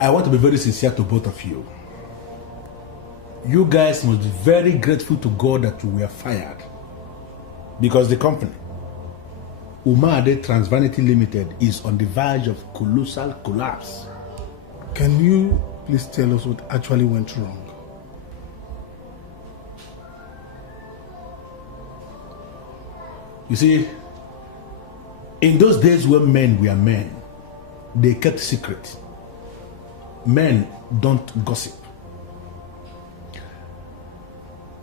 I want to be very sincere to both of you. You guys must be very grateful to God that you were fired. Because the company, Umade Transvanity Limited, is on the verge of colossal collapse. Can you please tell us what actually went wrong? You see, in those days when men were men, they kept secret. Men don't gossip.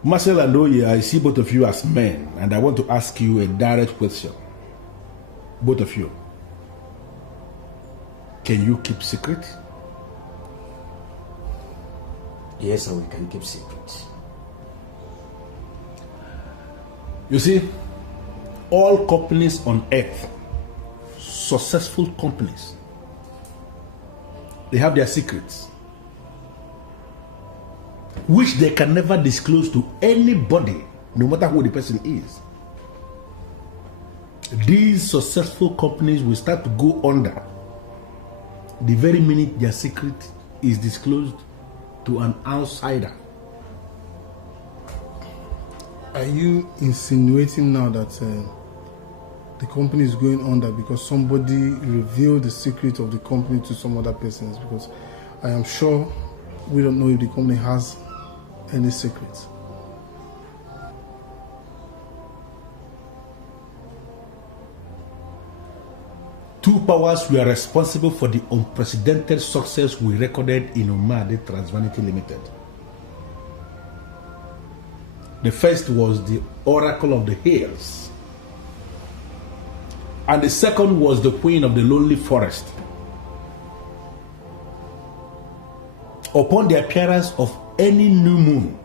Marcel and Oye, I see both of you as men, and I want to ask you a direct question. Both of you. Can you keep secret? Yes, we can keep secret. You see, all companies on earth, successful companies, they have their secrets, which they can never disclose to anybody, no matter who the person is. These successful companies will start to go under the very minute their secret is disclosed to an outsider. Are you insinuating now that the company is going under because somebody revealed the secret of the company to some other persons? Because I am sure we don't know if the company has any secrets. Two powers were responsible for the unprecedented success we recorded in Umade Transvanity Limited. The first was the Oracle of the Hills, and the second was the Queen of the Lonely Forest. Upon the appearance of any new moon,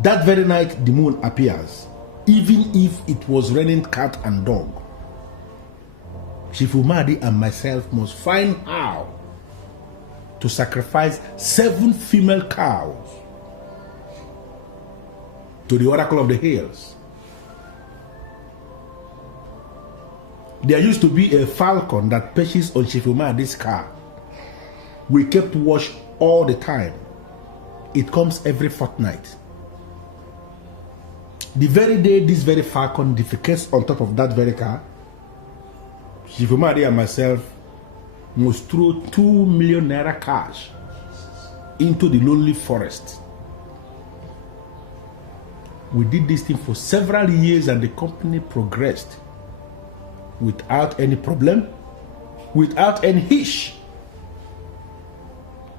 that very night the moon appears, even if it was raining cat and dog. Chief Umadi and myself must find how to sacrifice 7 female cows to the Oracle of the Hills. There used to be a falcon that perches on Chief Umadi's car. We kept watch all the time. It comes every fortnight. The very day this very falcon defecates on top of that very car, Chief Umadi and myself must throw 2 million naira cash into the lonely forest. We did this thing for several years and the company progressed without any problem, without any hitch.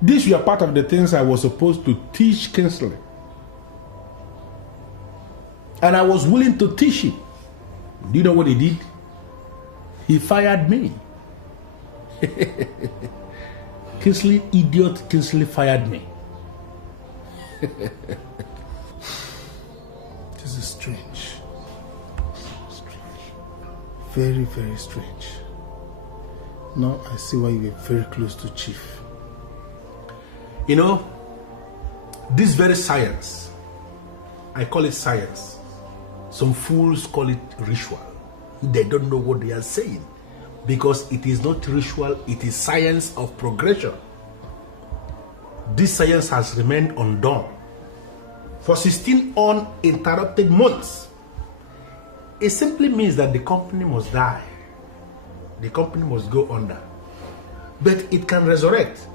These were part of the things I was supposed to teach Kingsley. And I was willing to teach him. Do you know what he did? He fired me. Kingsley, idiot, Kingsley fired me. This is strange. Very, very strange. Now I see why you were very close to Chief. You know, this very science, I call it science. Some fools call it ritual. They don't know what they are saying because it is not ritual, it is science of progression. This science has remained undone for 16 uninterrupted months. It simply means that the company must die. The company must go under. But it can resurrect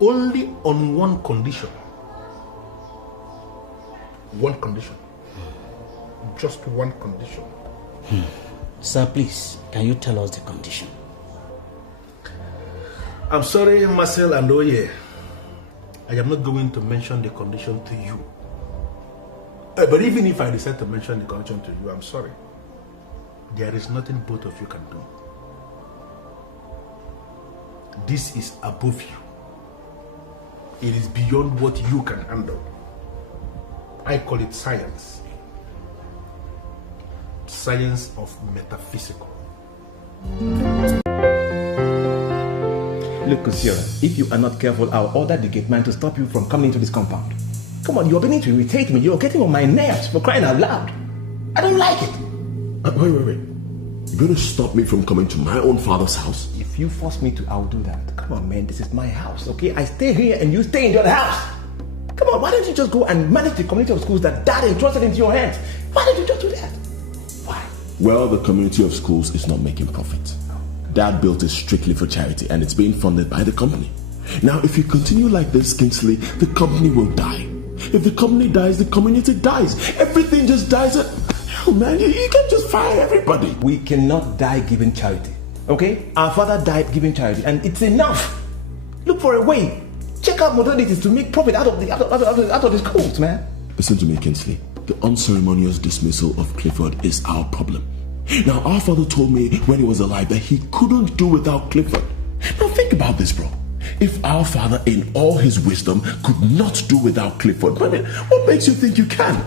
only on one condition. One condition. Just one condition. Sir, please, can you tell us the condition? I'm sorry, Marcel and Oye. I am not going to mention the condition to you. But even if I decide to mention the condition to you, I'm sorry. There is nothing both of you can do. This is above you. It is beyond what you can handle. I call it science. Science of metaphysical. Look, Kusira, if you are not careful, I'll order the gate man to stop you from coming into this compound. Come on, you're beginning to irritate me. You're getting on my nerves, for crying out loud. I don't like it. Wait. You're going to stop me from coming to my own father's house? If you force me to, I'll do that. Come on, man, this is my house, okay? I stay here and you stay in your house. Come on, why don't you just go and manage the community of schools that Dad entrusted into your hands? Why don't you just do that? Why? Well, the community of schools is not making profit. Dad built it strictly for charity and it's being funded by the company. Now, if you continue like this, Kingsley, the company will die. If the company dies, the community dies. Everything just dies. Hell, man, you can't just fire everybody. We cannot die giving charity, okay? Our father died giving charity and it's enough. Look for a way. Check out modalities to make profit out of the schools, man. Listen to me, Kingsley. The unceremonious dismissal of Clifford is our problem. Now, our father told me when he was alive that he couldn't do without Clifford. Now, think about this, bro. If our father, in all his wisdom, could not do without Clifford, what makes you think you can?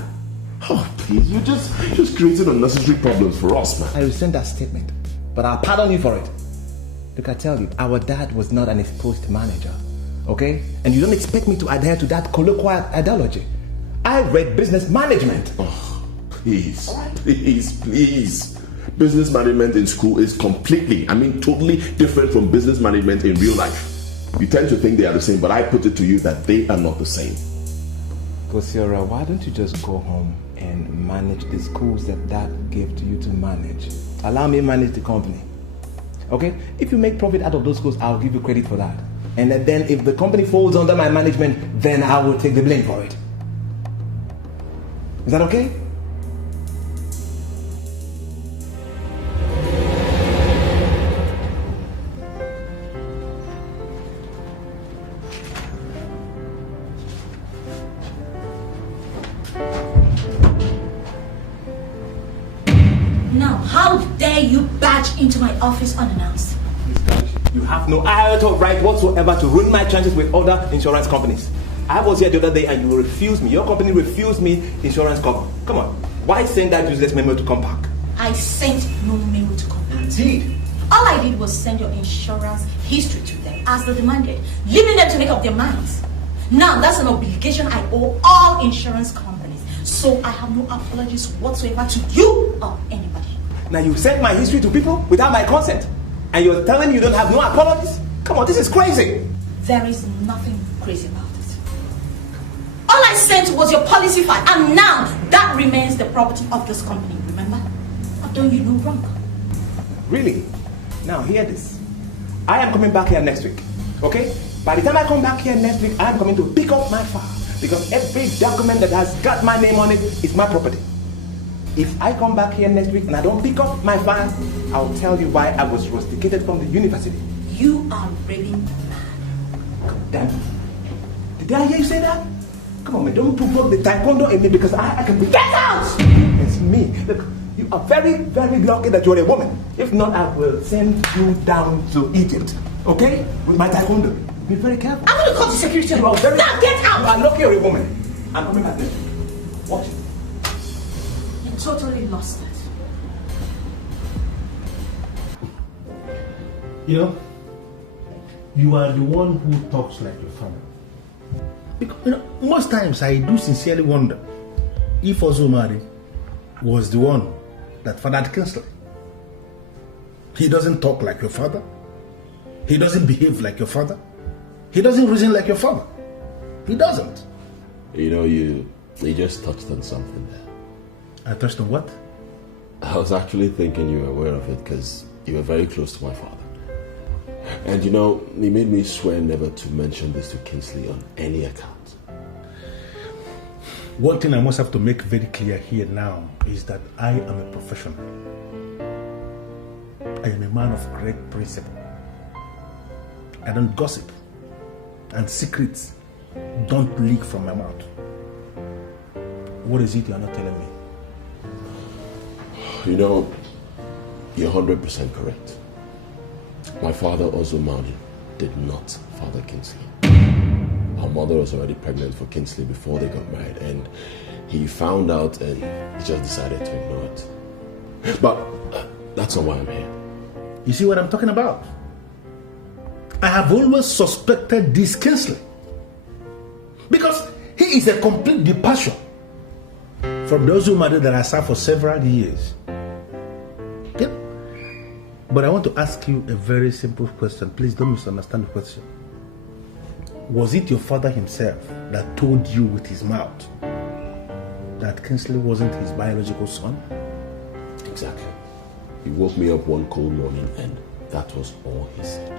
Oh, please, you just created unnecessary problems for us, man. I resent that statement, but I'll pardon you for it. Look, I tell you, our dad was not an exposed manager, okay? And you don't expect me to adhere to that colloquial ideology. I read business management. Oh, please. Business management in school is totally different from business management in real life. You tend to think they are the same, but I put it to you that they are not the same. Gosiora, why don't you just go home and manage the schools that Dad gave to you to manage? Allow me to manage the company. Okay? If you make profit out of those schools, I'll give you credit for that. And then if the company falls under my management, then I will take the blame for it. Is that okay? Now, how dare you barge into my office unannounced? You have no iota of right whatsoever to ruin my chances with other insurance companies. I was here the other day and you refused me. Your company refused me insurance cover. Come on. Why send that useless memo to Compact? I sent no memo to Compact. Indeed. All I did was send your insurance history to them as they demanded, leaving them to make up their minds. Now, that's an obligation I owe all insurance companies. So I have no apologies whatsoever to you or anybody. Now you sent my history to people without my consent. And you're telling me you don't have no apologies? Come on, this is crazy. There is nothing crazy about it. All I sent was your policy file, and now that remains the property of this company, remember? I've done you no wrong. Really? Now hear this. I am coming back here next week, okay? By the time I come back here next week, I am coming to pick up my file. Because every document that has got my name on it is my property. If I come back here next week and I don't pick up my file, I'll tell you why I was rusticated from the university. You are raving mad. Damn. Did I hear you say that? Come on, man, don't provoke the taekwondo in me because I can be. Get out! It's me. Look, you are very, very lucky that you're a woman. If not, I will send you down to Egypt. Okay? With my taekwondo. Be very careful. I'm going to call the security. You are very. Now get out! You are lucky you're a woman. I'm coming back there. Watch it. You totally lost it. You know, you are the one who talks like your father. Because, most times I do sincerely wonder if Ozumari was the one that fathered Kingsley. He doesn't talk like your father. He doesn't behave like your father. He doesn't reason like your father. He doesn't. You know, you just touched on something there. I touched on what? I was actually thinking you were aware of it because you were very close to my father. And you know, he made me swear never to mention this to Kingsley on any account. One thing I must have to make very clear here now is that I am a professional. I am a man of great principle. I don't gossip. And secrets don't leak from my mouth. What is it you are not telling me? You know, you're 100% correct. My father, Ozumari, did not father Kingsley. Our mother was already pregnant for Kingsley before they got married, and he found out and he just decided to ignore it. But that's not why I'm here. You see what I'm talking about? I have always suspected this Kingsley because he is a complete departure from the Ozumari that I served for several years. Yep. But I want to ask you a very simple question. Please don't misunderstand the question. Was it your father himself that told you with his mouth that Kingsley wasn't his biological son? Exactly. He woke me up one cold morning and that was all he said.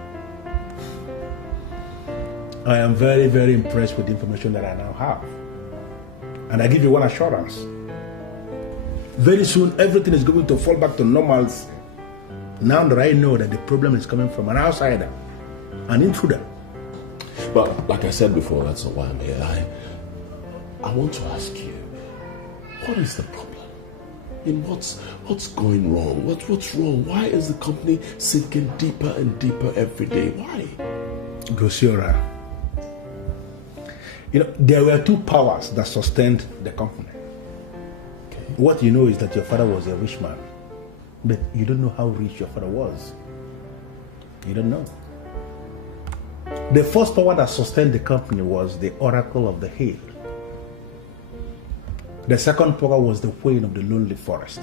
I am very, very impressed with the information that I now have. And I give you one assurance. Very soon, everything is going to fall back to normals. Now that I know that the problem is coming from an outsider, an intruder. But like I said before, that's not why I'm here. I want to ask you, what is the problem? And what's going wrong? What's wrong? Why is the company sinking deeper and deeper every day? Why? Gosiora, there were two powers that sustained the company. Okay. What you know is that your father was a rich man, but you don't know how rich your father was. You don't know. The first power that sustained the company was the Oracle of the Hill. The second power was the Queen of the Lonely Forest.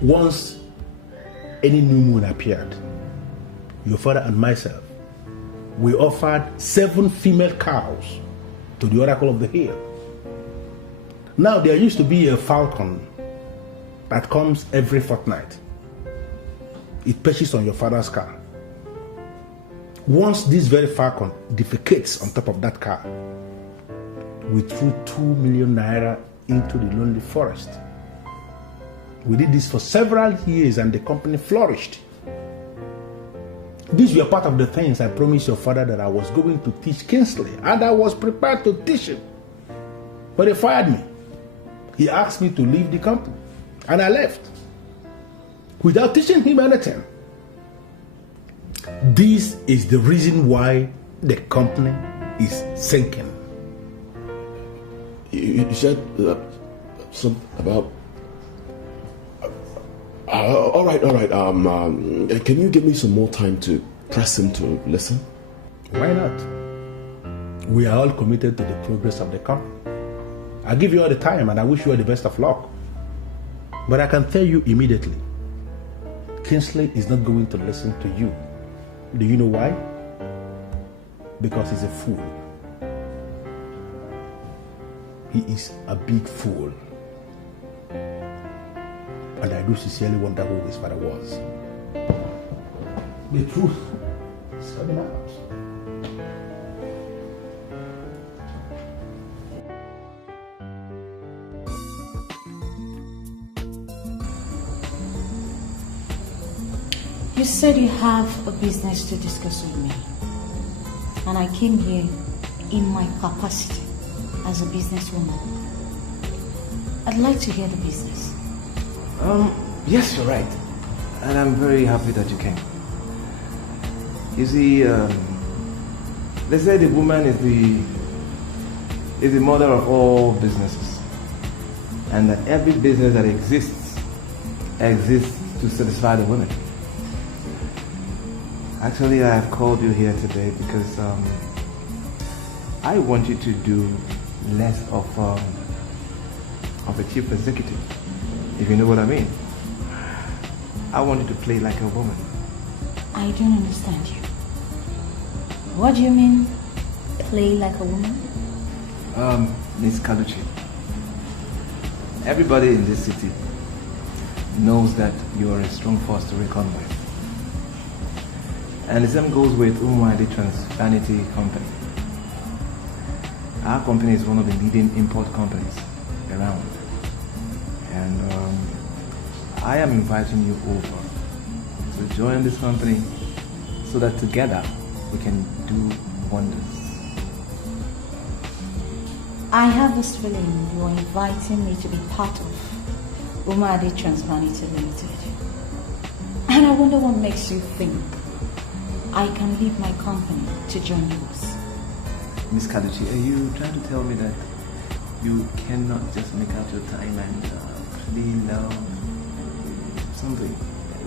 Once any new moon appeared, your father and myself, we offered 7 female cows to the Oracle of the Hill. Now there used to be a falcon that comes every fortnight. It perches on your father's car. Once this very falcon defecates on top of that car, we threw 2 million naira into the lonely forest. We did this for several years and the company flourished. These were part of the things I promised your father that I was going to teach Kingsley, and I was prepared to teach him. But he fired me. He asked me to leave the company, and I left without teaching him anything. This is the reason why the company is sinking. You said something about... all right. Can you give me some more time to press him to listen? Why not? We are all committed to the progress of the company. I give you all the time and I wish you all the best of luck. But I can tell you immediately, Kingsley is not going to listen to you. Do you know why? Because he's a fool. He is a big fool. And I do sincerely wonder who his father was. The truth is coming out. You said you have a business to discuss with me. And I came here in my capacity as a businesswoman. I'd like to hear the business. Yes, you're right. And I'm very happy that you came. You see, they say the woman is the mother of all businesses. And that every business that exists to satisfy the women. Actually, I have called you here today because I want you to do less of a chief executive, if you know what I mean. I want you to play like a woman. I don't understand you. What do you mean, play like a woman? Miss Kaluchi, everybody in this city knows that you are a strong force to reckon with. And the same goes with Ini Edo Vanity Company. Our company is one of the leading import companies around. And I am inviting you over to join this company so that together we can do wonders. I have this feeling you are inviting me to be part of Ini Edo Vanity Limited. And I wonder what makes you think I can leave my company to join yours. Miss Kaluchi, are you trying to tell me that you cannot just make out your time and clean up something?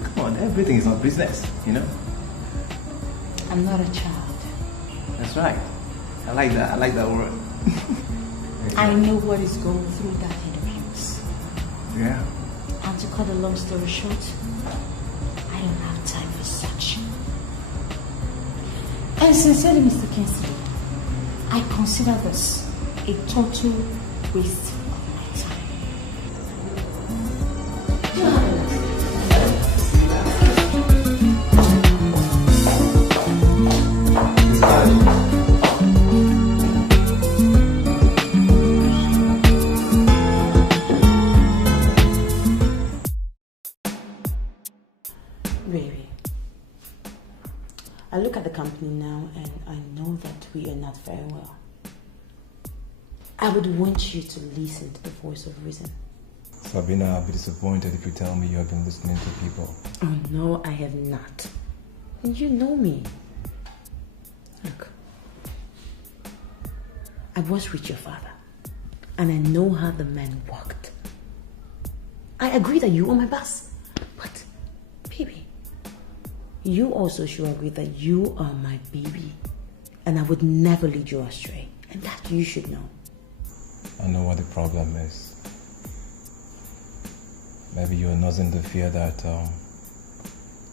Come on, everything is not business, you know? I'm not a child. That's right. I like that word. I know what is going through that head of yours. Yeah. And to cut a long story short, don't have time for such. And sincerely, Mr. Kingsley, I consider this a total waste of my time. Baby, I look at the company now and I know that we are not very well. I would want you to listen to the voice of reason. Sabina, I'll be disappointed if you tell me you have been listening to people. Oh no, I have not. And you know me. Look, I was with your father and I know how the man worked. I agree that you are my boss, but baby, you also should agree that you are my baby and I would never lead you astray, and that you should know. I know what the problem is. Maybe you're nursing the fear that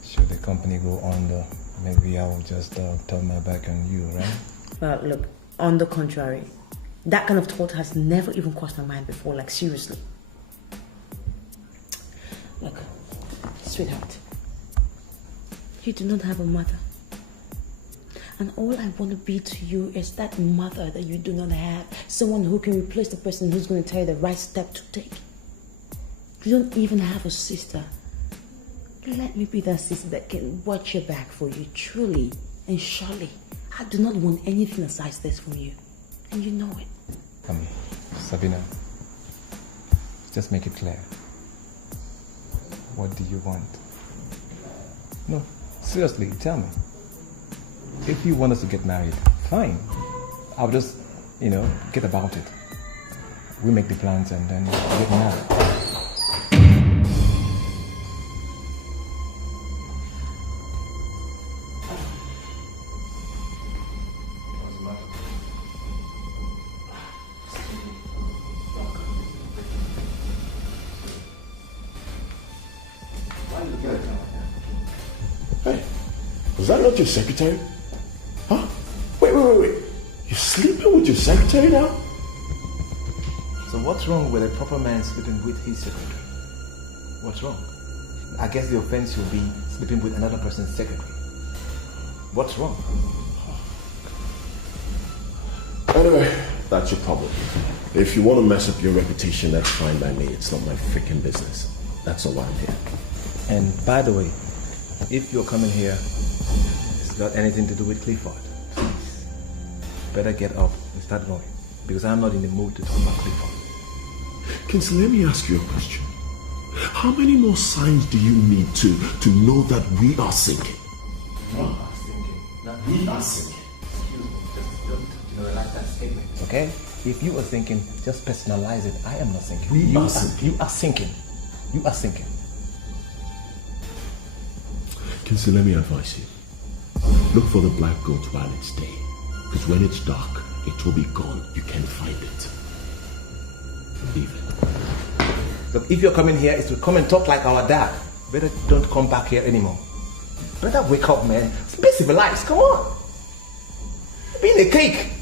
should the company go under, maybe I will just turn my back on you, right? Well, look, on the contrary, that kind of thought has never even crossed my mind before, like seriously. Look, sweetheart, you do not have a mother. And all I want to be to you is that mother that you do not have. Someone who can replace the person who's going to tell you the right step to take. You don't even have a sister. Let me be that sister that can watch your back for you, truly and surely. I do not want anything aside this from you. And you know it. Sabina, just make it clear. What do you want? No, seriously, tell me. If you want us to get married, fine. I'll just, get about it. We make the plans and then get married. Hey, was that not your secretary? Huh? Wait. You're sleeping with your secretary now? So what's wrong with a proper man sleeping with his secretary? What's wrong? I guess the offense will be sleeping with another person's secretary. What's wrong? Anyway, that's your problem. If you want to mess up your reputation, that's fine by me. It's not my freaking business. That's all I'm here. And by the way, if you're coming here, it's got anything to do with Clifford, please, better get up and start going. Because I'm not in the mood to talk about Clifford. Kinsley, let me ask you a question. How many more signs do you need to know that we are sinking? We are sinking. Not we are sinking. Excuse me, just don't generalize that statement, okay? If you are thinking, just personalize it. I am not sinking. You are sinking. You are sinking. Kinsley, let me advise you. Look for the black goat while it's day. Because when it's dark, it will be gone. You can't find it. Leave it. Look, if you're coming here, it's to come and talk like our dad. Better don't come back here anymore. Better wake up, man. Be civilized. Come on. Be in a cake.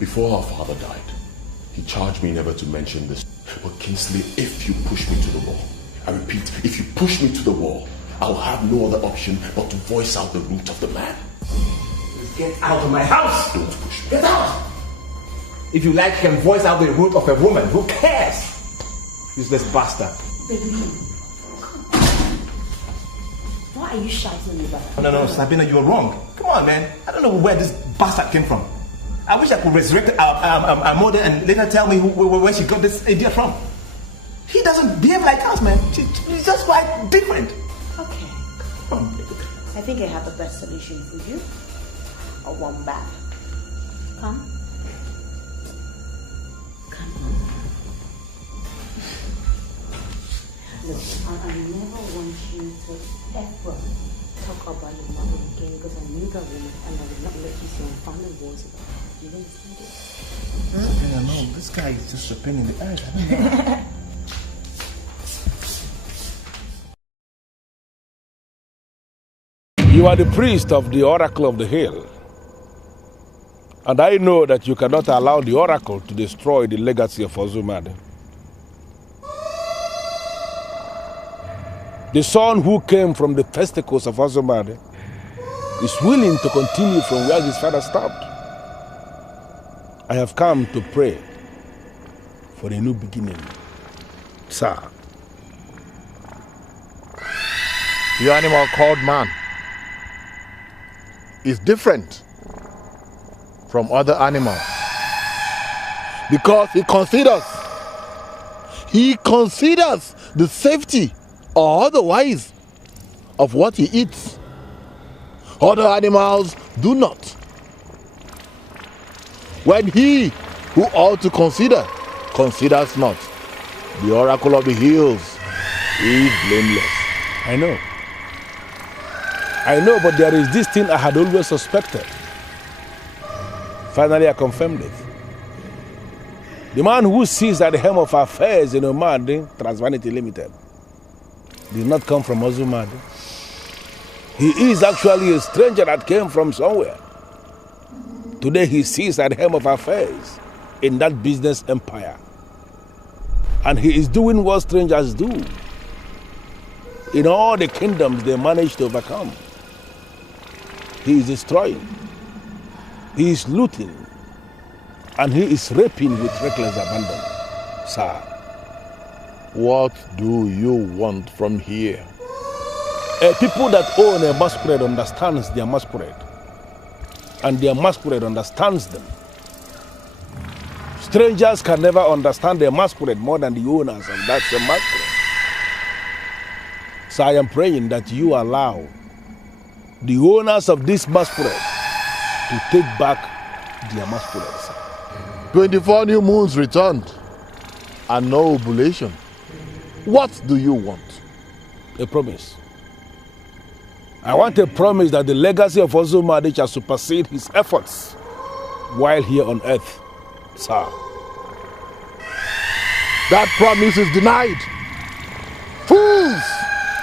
Before our father died, he charged me never to mention this. But Kinsley, if you push me to the wall, I repeat, if you push me to the wall, I'll have no other option but to voice out the root of the man. Just get out of my house. Don't push me. Get out. If you like, you can voice out the root of a woman. Who cares? Useless bastard. Baby, why are you shouting me back? No, Sabina, you're wrong. Come on, man. I don't know where this bastard came from. I wish I could resurrect our mother and later tell me where she got this idea from. He doesn't behave like us, man. He's just quite different. Okay. Come on. I think I have the best solution for you. A warm bath. Come. Come on. Look, I never want you to ever talk about your mother again because I knew that woman and I would not let you see unfounded words about her. You understand it? I know. This guy is just a pain in the ass. I don't know. You are the priest of the oracle of the hill. And I know that you cannot allow the oracle to destroy the legacy of Ozumade. The son who came from the testicles of Ozumade is willing to continue from where his father stopped. I have come to pray for a new beginning, sir. The animal called man is different from other animals because he considers the safety or otherwise of what he eats. Other animals do not. When he who ought to consider considers not, the oracle of the hills is blameless. I know, but there is this thing I had always suspected. Finally, I confirmed it. The man who sits at the helm of affairs in Omade Transvanity Limited did not come from Ozumade. He is actually a stranger that came from somewhere. Today he sits at the helm of affairs in that business empire. And he is doing what strangers do. In all the kingdoms they manage to overcome. He is destroying. He is looting. And he is raping with reckless abandon. Sir. What do you want from here? People that own a masquerade understands their masquerade. And their masquerade understands them. Strangers can never understand their masquerade more than the owners of that same masquerade. So I am praying that you allow the owners of this masquerade to take back their masquerades. 24 new moons returned and no ovulation. What do you want? A promise. I want a promise that the legacy of Ozumade shall supersede his efforts while here on earth, sir. That promise is denied. Fools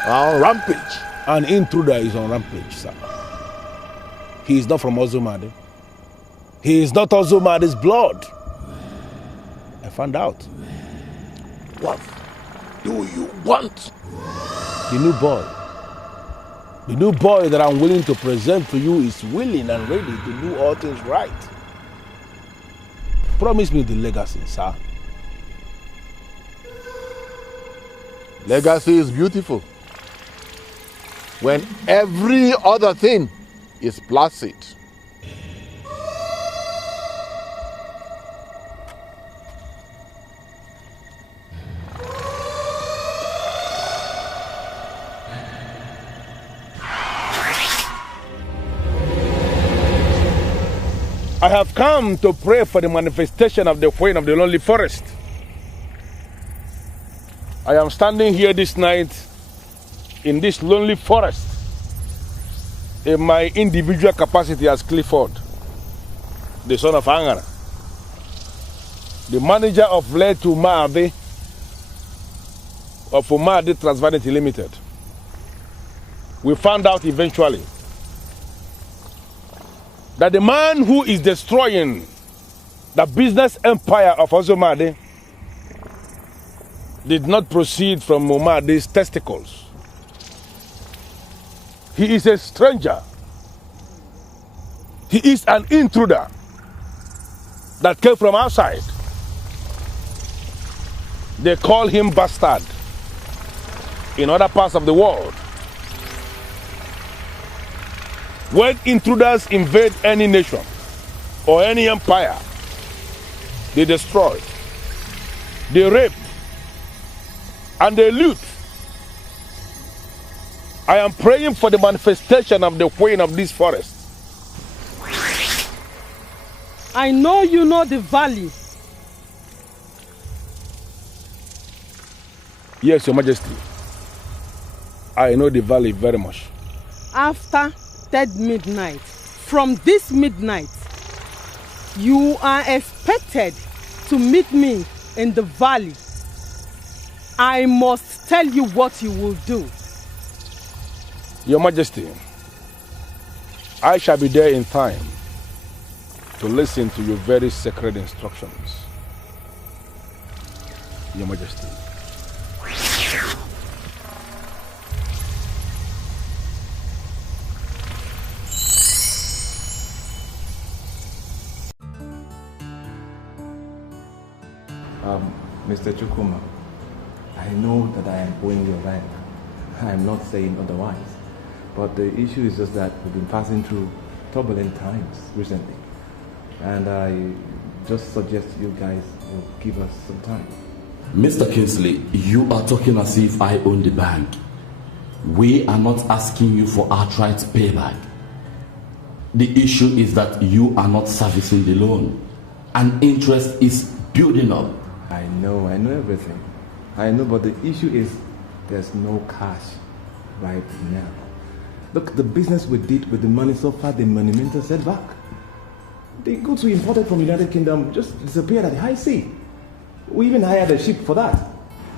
are on rampage. An intruder is on rampage, sir. He is not from Ozumade. He is not Ozumade's blood. I found out. What do you want? The new boy. The new boy that I'm willing to present to you is willing and ready to do all things right. Promise me the legacy, sir. Legacy is beautiful when every other thing is placid. I have come to pray for the manifestation of the Queen of the Lonely Forest. I am standing here this night in this lonely forest in my individual capacity as Clifford, the son of Angara, the manager of Letu Maade of Umade Transvanity Limited. We found out eventually that the man who is destroying the business empire of Ozumade did not proceed from Umade's testicles. He is a stranger. He is an intruder that came from outside. They call him bastard in other parts of the world. When intruders invade any nation or any empire, they destroy, they rape, and they loot. I am praying for the manifestation of the queen of this forest. I know you know the valley. Yes, Your Majesty. I know the valley very much. After 3rd midnight, from this midnight, you are expected to meet me in the valley. I must tell you what you will do. Your Majesty, I shall be there in time to listen to your very sacred instructions, Your Majesty. Mr. Chukwuemeka, I know that I am owing you rank. I am not saying otherwise. But the issue is just that we've been passing through turbulent times recently. And I just suggest you guys will give us some time. Mr. Kingsley, you are talking as if I own the bank. We are not asking you for outright payback. The issue is that you are not servicing the loan, and interest is building up. I know everything. I know, but the issue is there's no cash right now. Look, the business we did with the money so far, the monumental setback. The goods we imported from the United Kingdom just disappeared at the high sea. We even hired a ship for that.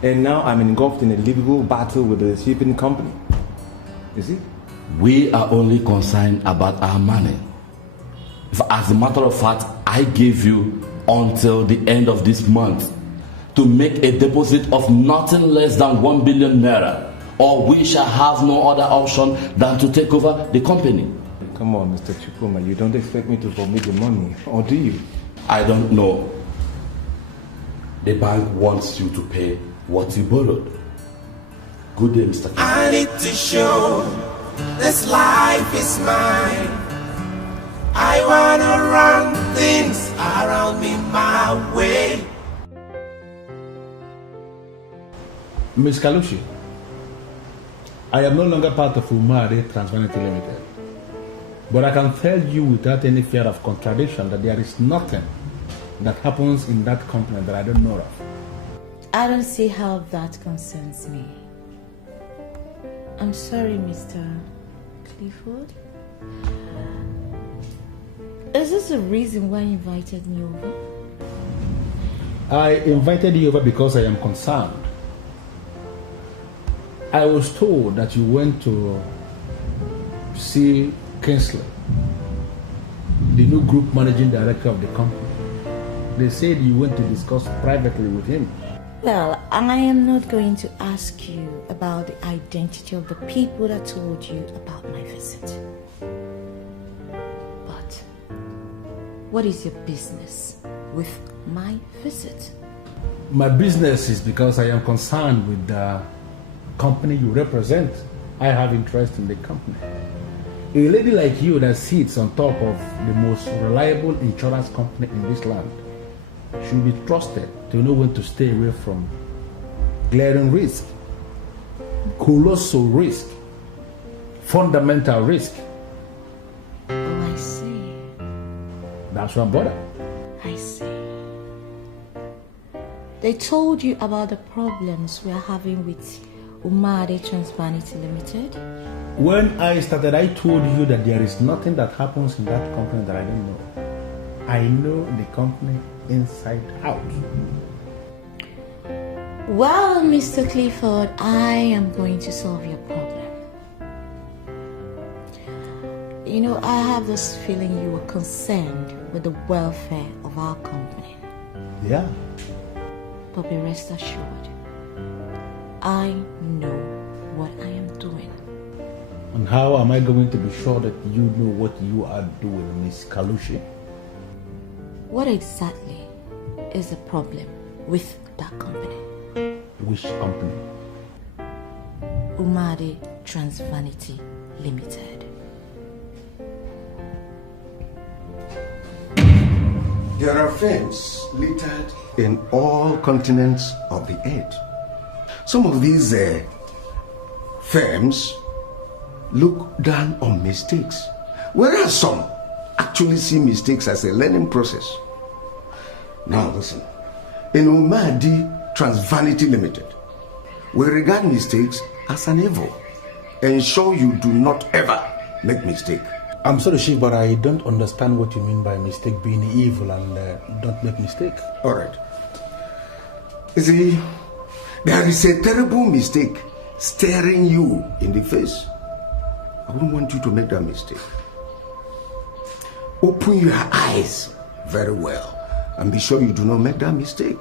And now I'm engulfed in a livable battle with the shipping company. You see? We are only concerned about our money. As a matter of fact, I gave you until the end of this month to make a deposit of nothing less than 1 billion naira, or we shall have no other option than to take over the company. Come on, Mr. Chukwuemeka, you don't expect me to vomit the money, or do you? I don't know. The bank wants you to pay what you borrowed. Good day, Mr. King. I need to show this life is mine. I wanna run things around me my way. Miss Kalushi, I am no longer part of Umari Transvanity Limited. But I can tell you without any fear of contradiction that there is nothing that happens in that company that I don't know of. I don't see how that concerns me. I'm sorry, Mr. Clifford. Is this the reason why you invited me over? I invited you over because I am concerned. I was told that you went to see Kingsley, the new group managing director of the company. They said you went to discuss privately with him. Well, I am not going to ask you about the identity of the people that told you about my visit. But what is your business with my visit? My business is because I am concerned with the company you represent. I have interest in the company. A lady like you that sits on top of the most reliable insurance company in this land should be trusted to know when to stay away from glaring risk, colossal risk, fundamental risk. Oh, I see. That's what I'm bothered. I see. They told you about the problems we are having with Umari Transvanity Limited? When I started, I told you that there is nothing that happens in that company that I don't know. I know the company inside out. Well, Mr. Clifford, I am going to solve your problem. You know, I have this feeling you were concerned with the welfare of our company. Yeah. But be rest assured, I know what I am doing. And how am I going to be sure that you know what you are doing, Miss Kalushi? What exactly is the problem with that company? Which company? Umari Transvanity Limited. There are firms littered in all continents of the earth. Some of these firms look down on mistakes, whereas some actually see mistakes as a learning process. Now listen, in Umari Transvanity Limited, we regard mistakes as an evil. Ensure you do not ever make mistake. I'm sorry, Chief, but I don't understand what you mean by mistake being evil and don't make mistake. All right. You see, there is a terrible mistake staring you in the face. I wouldn't want you to make that mistake. open your eyes very well and be sure you do not make that mistake.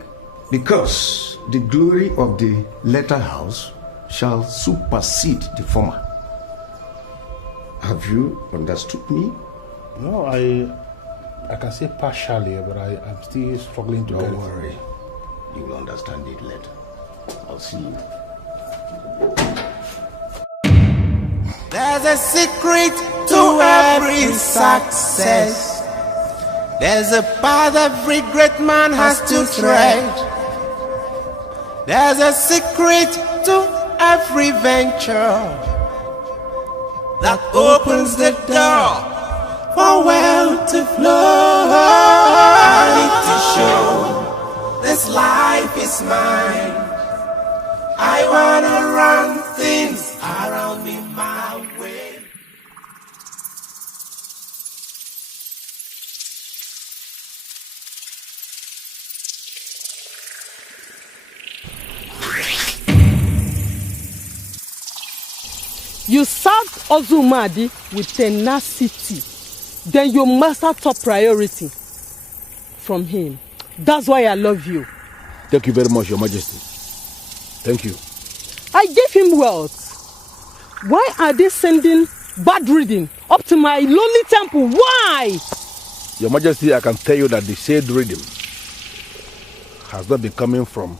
Because the glory of the latter house shall supersede the former. Have you understood me? No, I can say partially, but I'm still struggling to get it. Don't worry. You will understand it later. I'll see you. There's a secret to every success. There's a path every great man has to tread. There's a secret to every venture that opens the door for wealth to flow. I need to show this life is mine. I wanna run things around me my way. You served Ozumadi with tenacity. Then you master top priority from him. That's why I love you. Thank you very much, Your Majesty. Thank you. I gave him wealth. Why are they sending bad reading up to my lonely temple? Why? Your Majesty, I can tell you that the said rhythm has not been coming from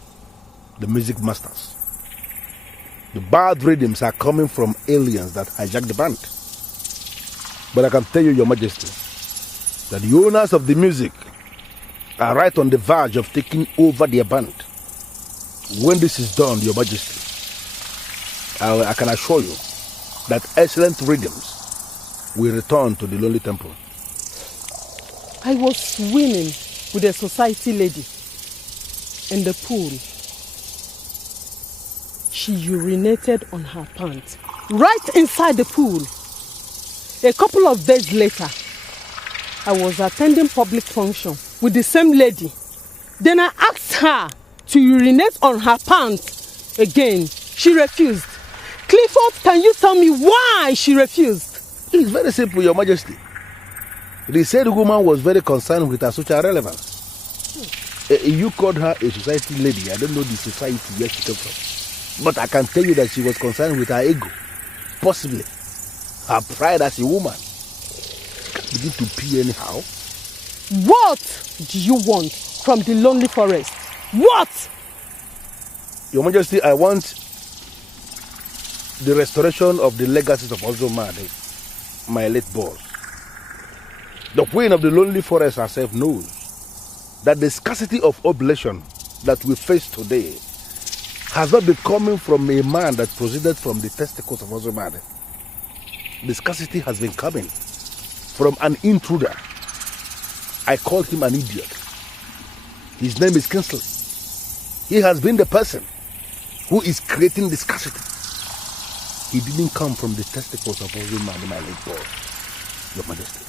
the music masters. The bad rhythms are coming from aliens that hijack the band. But I can tell you, Your Majesty, that the owners of the music are right on the verge of taking over their band. When this is done, Your Majesty, I can assure you that excellent rhythms will return to the lowly temple. I was swimming with a society lady in the pool. She urinated on her pants right inside the pool. A couple of days later, I was attending public function with the same lady. Then I asked her to urinate on her pants again. She refused. Clifford, can you tell me why she refused? It's very simple, Your Majesty. The said woman was very concerned with her social relevance. You called her a society lady. I don't know the society where she came from. But I can tell you that she was concerned with her ego. Possibly. Her pride as a woman. She can't begin to pee anyhow. What do you want from the lonely forest? What? Your Majesty, I want the restoration of the legacies of Ozumadi, my late boss. The queen of the lonely forest herself knows that the scarcity of oblation that we face today has not been coming from a man that proceeded from the testicles of Ozumadi. The scarcity has been coming from an intruder. I called him an idiot. His name is Kinsley. He has been the person who is creating the scarcity. He didn't come from the testicles of Ozumadi, my late boss, Your Majesty.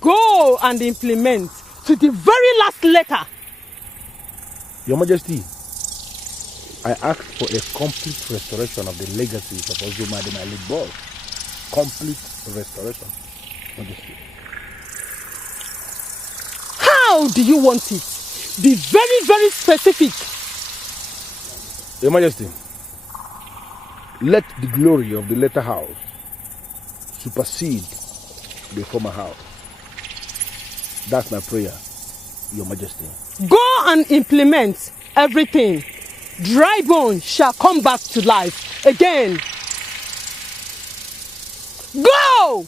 Go and implement to the very last letter. Your Majesty, I asked for a complete restoration of the legacies of Ozumadi, my late boss. Complete restoration, Majesty. How do you want it? Be very, very specific. Your Majesty, let the glory of the latter house supersede the former house. That's my prayer, Your Majesty. Go and implement everything. Dry bones shall come back to life again. Go!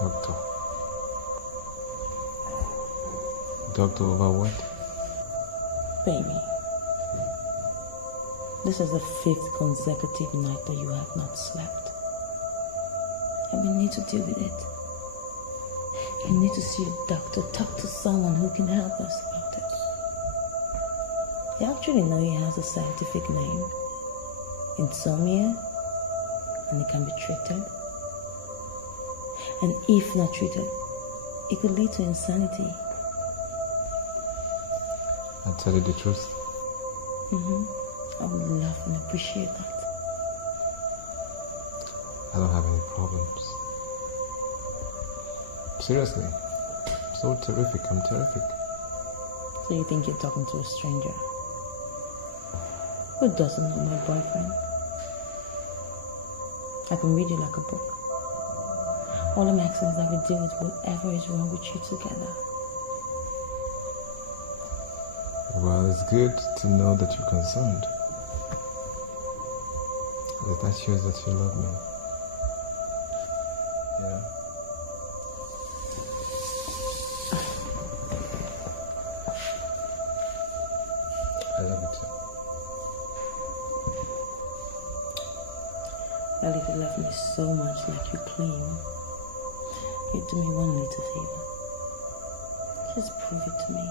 Doctor. Doctor over what? Baby, this is the 5th consecutive night that you have not slept. And we need to deal with it. You need to see a doctor, talk to someone who can help us about it. You actually know he has a scientific name. Insomnia. And it can be treated. And if not treated, it could lead to insanity. I'll tell you the truth. I would love and appreciate that. I don't have any problems. Seriously. I'm so terrific. I'm terrific. So you think you're talking to a stranger? Who doesn't know my boyfriend? I can read you like a book. All I'm asking is that we deal with whatever is wrong with you together. Well, it's good to know that you're concerned. Because that shows that you love me. Yeah. I love you too. Well, if you love me so much like you claim, you do me one little favor. Just prove it to me.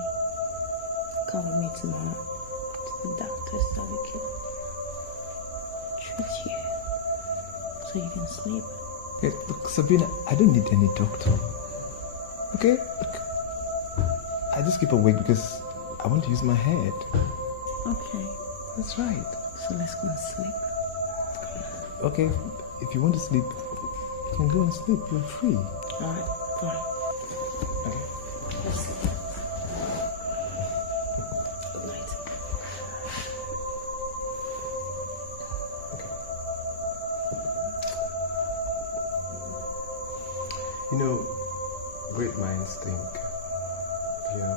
Come with me tomorrow to the doctors that we can treat you so you can sleep. Hey, look, Sabina, I don't need any doctor. Okay? Look, I just keep awake because I want to use my head. Okay. That's right. So let's go and sleep. Okay, if you want to sleep, you can go and sleep. You're free. Alright, fine. Okay. Let's sleep. Good night. Okay. You know, great minds think. Yeah.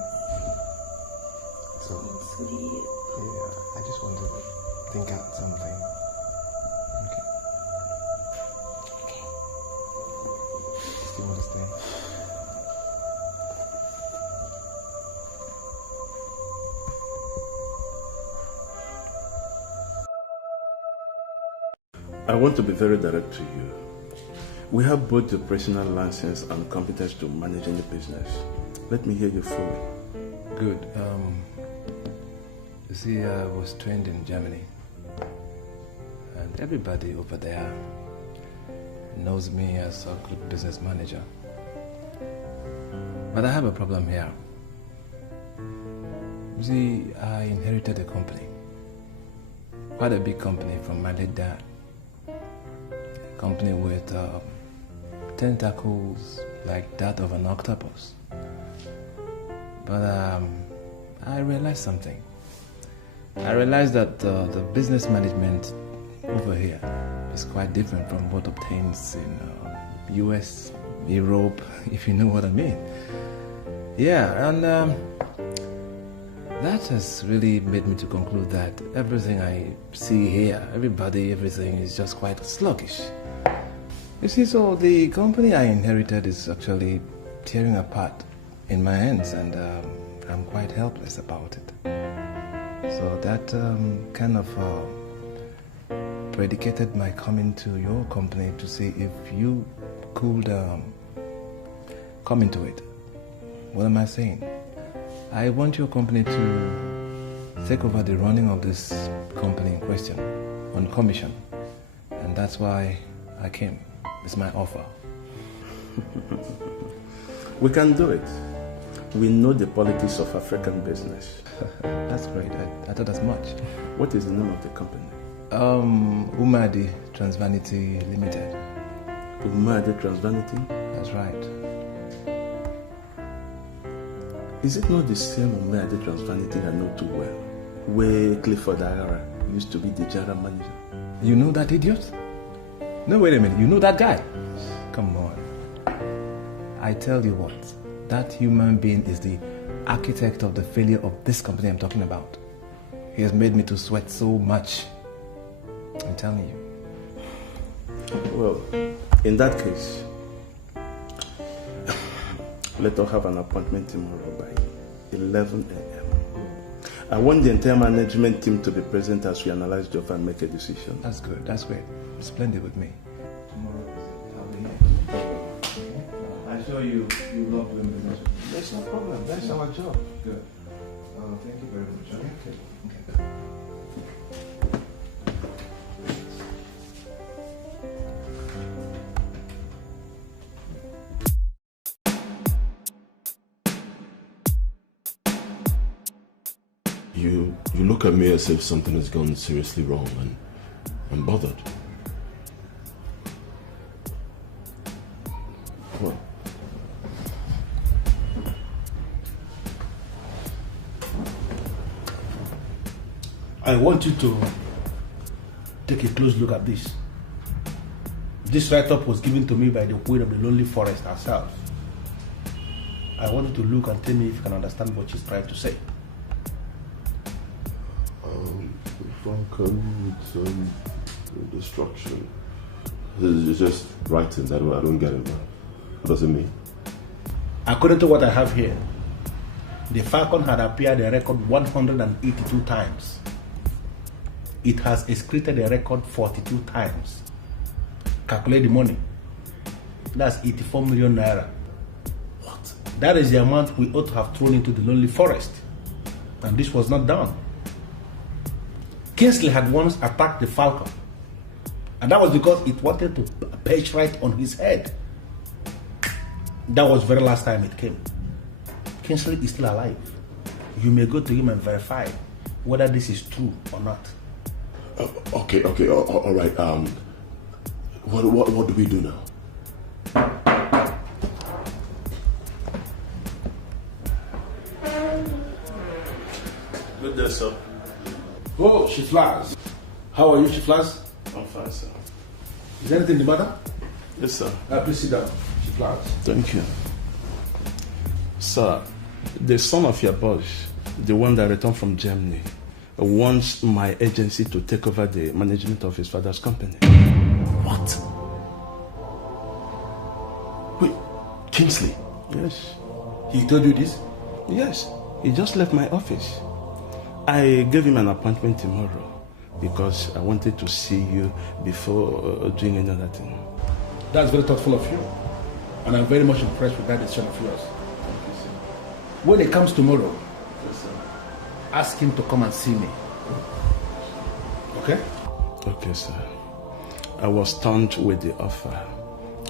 So, Sleep. yeah, I just want to think out something. Okay. Okay. Still want to stay? I want to be very direct to you. We have both the personal license and competence to manage any business. Let me hear you fully. Good. You see, I was trained in Germany. And everybody over there knows me as a good business manager. But I have a problem here. You see, I inherited a company. Quite a big company from my late dad. A company with tentacles like that of an octopus. But I realized something. I realized that the business management over here is quite different from what obtains in US, Europe, if you know what I mean. Yeah, and that has really made me to conclude that everything I see here, everything is just quite sluggish. You see, so the company I inherited is actually tearing apart in my hands, and I'm quite helpless about it. So that kind of predicated my coming to your company to see if you could come into it. What am I saying? I want your company to take over the running of this company in question on commission, and that's why I came. It's my offer. We can do it. We know the politics of African business. That's great. I thought as much. What is the name of the company? Umadi Transvanity Limited. Umadi Transvanity? That's right. Is it not the same Umadi Transvanity I know too well, where Clifford Agara used to be the general manager? You know that idiot? No, wait a minute. You know that guy? Come on. I tell you what, that human being is the architect of the failure of this company I'm talking about. He has made me to sweat so much. I'm telling you. Well, in that case, Let us have an appointment tomorrow by 11 a.m. I want the entire management team to be present as we analyze the offer and make a decision. That's good. That's great. Splendid with me. Tomorrow, I'll be here. I'm sure you love doing business. That's no problem. That's our job. Good. Thank you very much. Okay. You look at me as if something has gone seriously wrong, and I'm bothered. What? I want you to take a close look at this. This write-up was given to me by the queen of the lonely forest herself. I want you to look and tell me if you can understand what she's trying to say. Franken with destruction. It's just writing. I don't get it, man. What does it mean? According to what I have here, the falcon had appeared a record 182 times. It has excreted a record 42 times. Calculate the money. That's 84 million naira. What? That is the amount we ought to have thrown into the lonely forest. And this was not done. Kingsley had once attacked the falcon. And that was because it wanted to perch right on his head. That was the very last time it came. Kingsley is still alive. You may go to him and verify whether this is true or not. Okay, all right. What do we do now? Good day, sir. Oh, Shiflas. How are you, Shiflas? I'm fine, sir. Is anything the matter? Yes, sir. Please sit down, Shiflas. Thank you. Sir, the son of your boss, the one that returned from Germany, wants my agency to take over the management of his father's company. What? Wait, Kingsley? Yes. He told you this? Yes. He just left my office. I gave him an appointment tomorrow because I wanted to see you before doing another thing. That's very thoughtful of you. And I'm very much impressed with that decision of yours. When he comes tomorrow, ask him to come and see me. Okay? Okay, sir. I was stunned with the offer,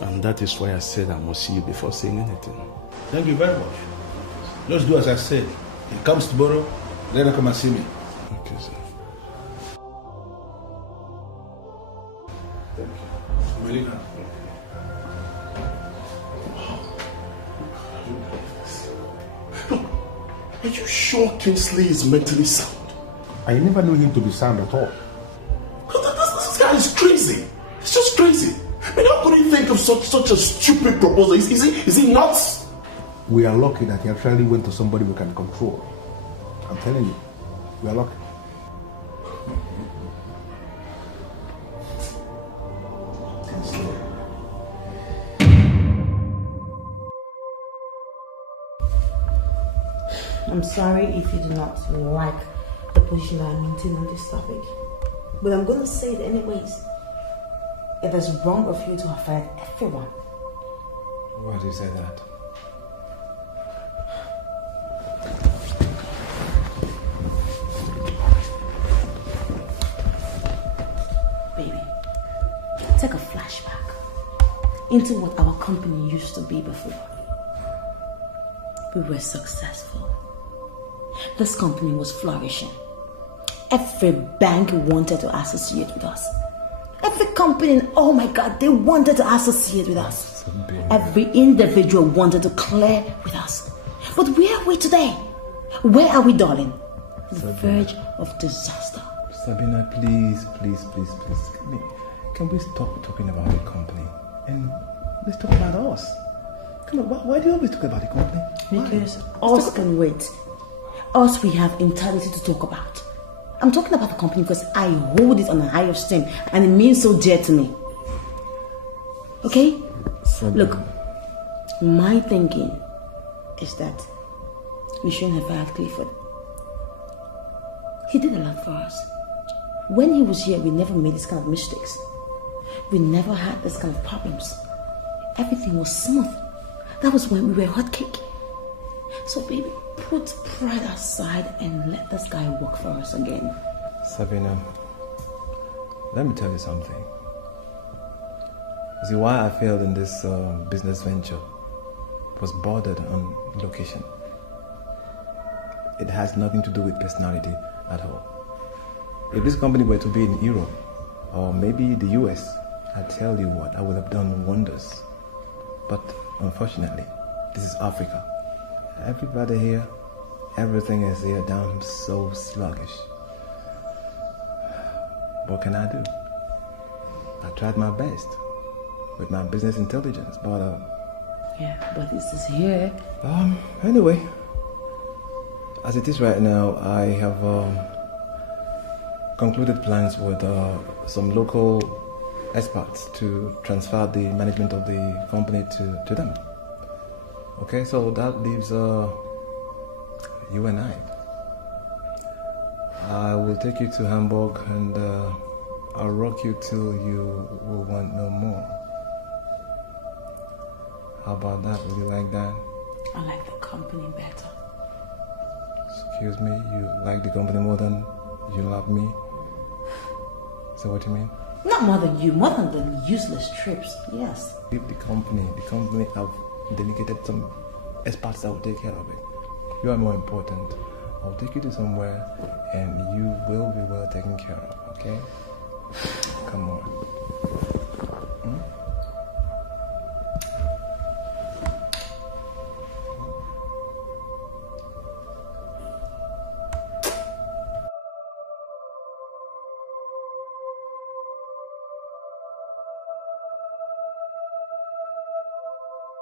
and that is why I said I must see you before saying anything. Thank you very much. Let's do as I said. He comes tomorrow, let him come and see me. Okay, sir. Thank you. Melina. Are you sure Kingsley is mentally sound? I never knew him to be sound at all. This guy is crazy. He's just crazy. I mean, how could he think of such a stupid proposal? Is he nuts? We are lucky that he actually went to somebody we can control. I'm telling you, we are lucky. I'm sorry if you do not like the position I'm maintaining on this topic, but I'm going to say it anyways. It is wrong of you to offend everyone. Why do you say that? Baby, take a flashback into what our company used to be before. We were successful. This company was flourishing. Every bank wanted to associate with us. Every company, oh my God, they wanted to associate with us. Every individual wanted to clear with us. But where are we today? Where are we, darling? On the verge of disaster. Sabina, please. Can we stop talking about the company and let's talk about us? Come on, why do you always talk about the company? Because us can wait. Us, we have entirety to talk about. I'm talking about the company because I hold it on a high esteem and it means so dear to me. Okay? Look, my thinking is that we shouldn't have fired Clifford. He did a lot for us. When he was here, we never made this kind of mistakes. We never had this kind of problems. Everything was smooth. That was when we were hot cake. So baby, put pride aside and let this guy work for us again. Sabina, let me tell you something. You see, why I failed in this business venture was bordered on location. It has nothing to do with personality at all. If this company were to be in Europe or maybe the US, I tell you what, I would have done wonders. But unfortunately, this is Africa. Everybody here, everything is here damn so sluggish. What can I do? I tried my best with my business intelligence, but yeah, but this is here. Anyway, as it is right now, I have concluded plans with some local experts to transfer the management of the company to them. Okay, so that leaves you and I will take you to Hamburg and I'll rock you till you will want no more. How about that? Would you like that? I like the company better. Excuse me, you like the company more than you love me? Is that what you mean? Not more than you, more than the useless trips, yes. Leave the company have delegated some experts that will take care of it. You are more important. I'll take you to somewhere and you will be well taken care of, okay? Come on.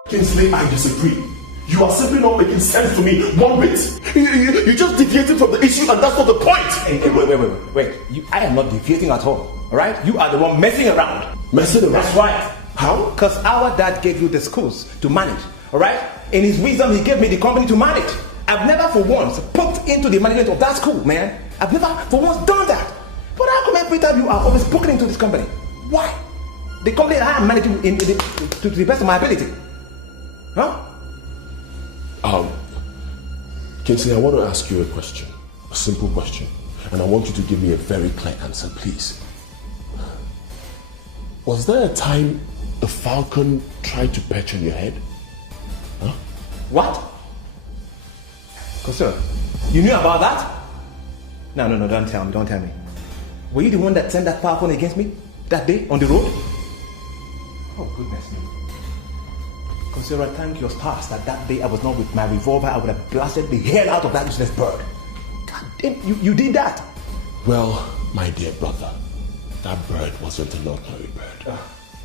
Kingsley, I disagree. You are simply not making sense to me one bit. You just deviated from the issue and that's not the point. Hey, wait. I am not deviating at all. Alright? You are the one messing around. Messing around? That's right. How? Because our dad gave you the schools to manage. Alright? In his wisdom, he gave me the company to manage. I've never for once poked into the management of that school, man. I've never for once done that. But how come every time you are always poking into this company? Why? The company I am managing to the best of my ability. Huh? Kingsley, I want to ask you a question. A simple question. And I want you to give me a very clear answer, please. Was there a time the falcon tried to perch on your head? Huh? What? Sir, you knew about that? No, don't tell me. Were you the one that sent that falcon against me that day on the road? Oh, goodness me. Consider, thank your stars that day I was not with my revolver, I would have blasted the hell out of that useless bird. God damn, you did that. Well, my dear brother, that bird wasn't an ordinary bird.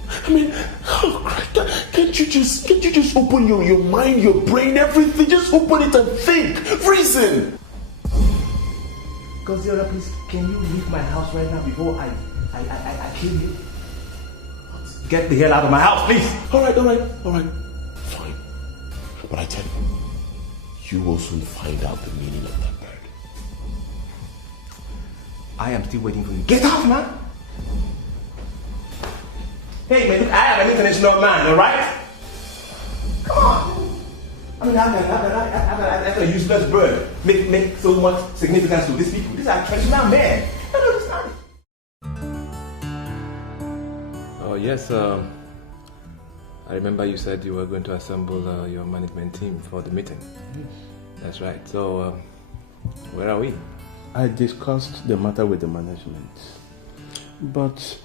I mean, can't you just open your mind, your brain, everything? Just open it and think. Reason. Consider, please, can you leave my house right now before I kill you? Get the hell out of my house, please. All right. Fine. But I tell you will soon find out the meaning of that bird. I am still waiting for you. Get out, man! Hey, man, look, I am an international man, all right? Come on! I mean, how can a useless bird make so much significance to these people? These are traditional men. I don't understand it. Oh, yes, I remember you said you were going to assemble your management team for the meeting. Yes. That's right. So, where are we? I discussed the matter with the management. But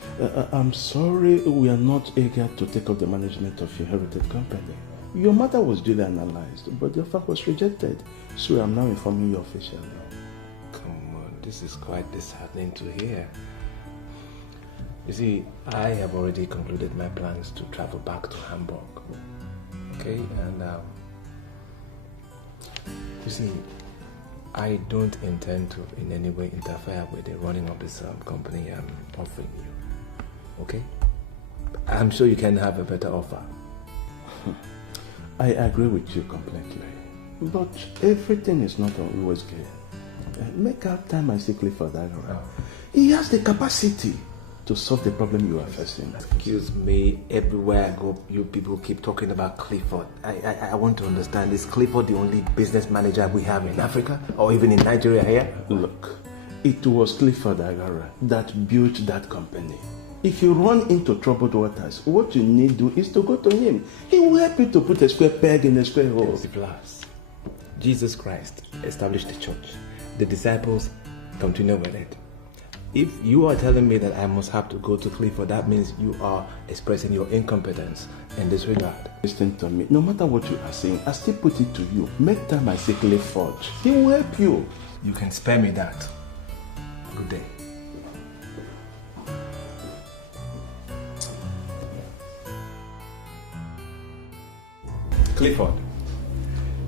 I'm sorry we are not eager to take up the management of your heritage company. Your matter was duly analyzed, but the offer was rejected. So I'm now informing you officially. Come on, this is quite disheartening to hear. You see, I have already concluded my plans to travel back to Hamburg. Okay, and you see, I don't intend to in any way interfere with the running of this company I'm offering you. Okay? I'm sure you can have a better offer. I agree with you completely. But everything is not always good. Make out time I see Clifford Agara. He has the capacity to solve the problem you are facing. Excuse me, everywhere I go, you people keep talking about Clifford. I want to understand, is Clifford the only business manager we have in Africa or even in Nigeria here? Look, it was Clifford Agara that built that company. If you run into troubled waters, what you need to do is to go to him. He will help you to put a square peg in a square hole. Jesus Christ established the church. The disciples continue with it. If you are telling me that I must have to go to Clifford, that means you are expressing your incompetence and disregard. Listen to me. No matter what you are saying, I still put it to you. Make time I say Clifford. He will help you. You can spare me that. Good day.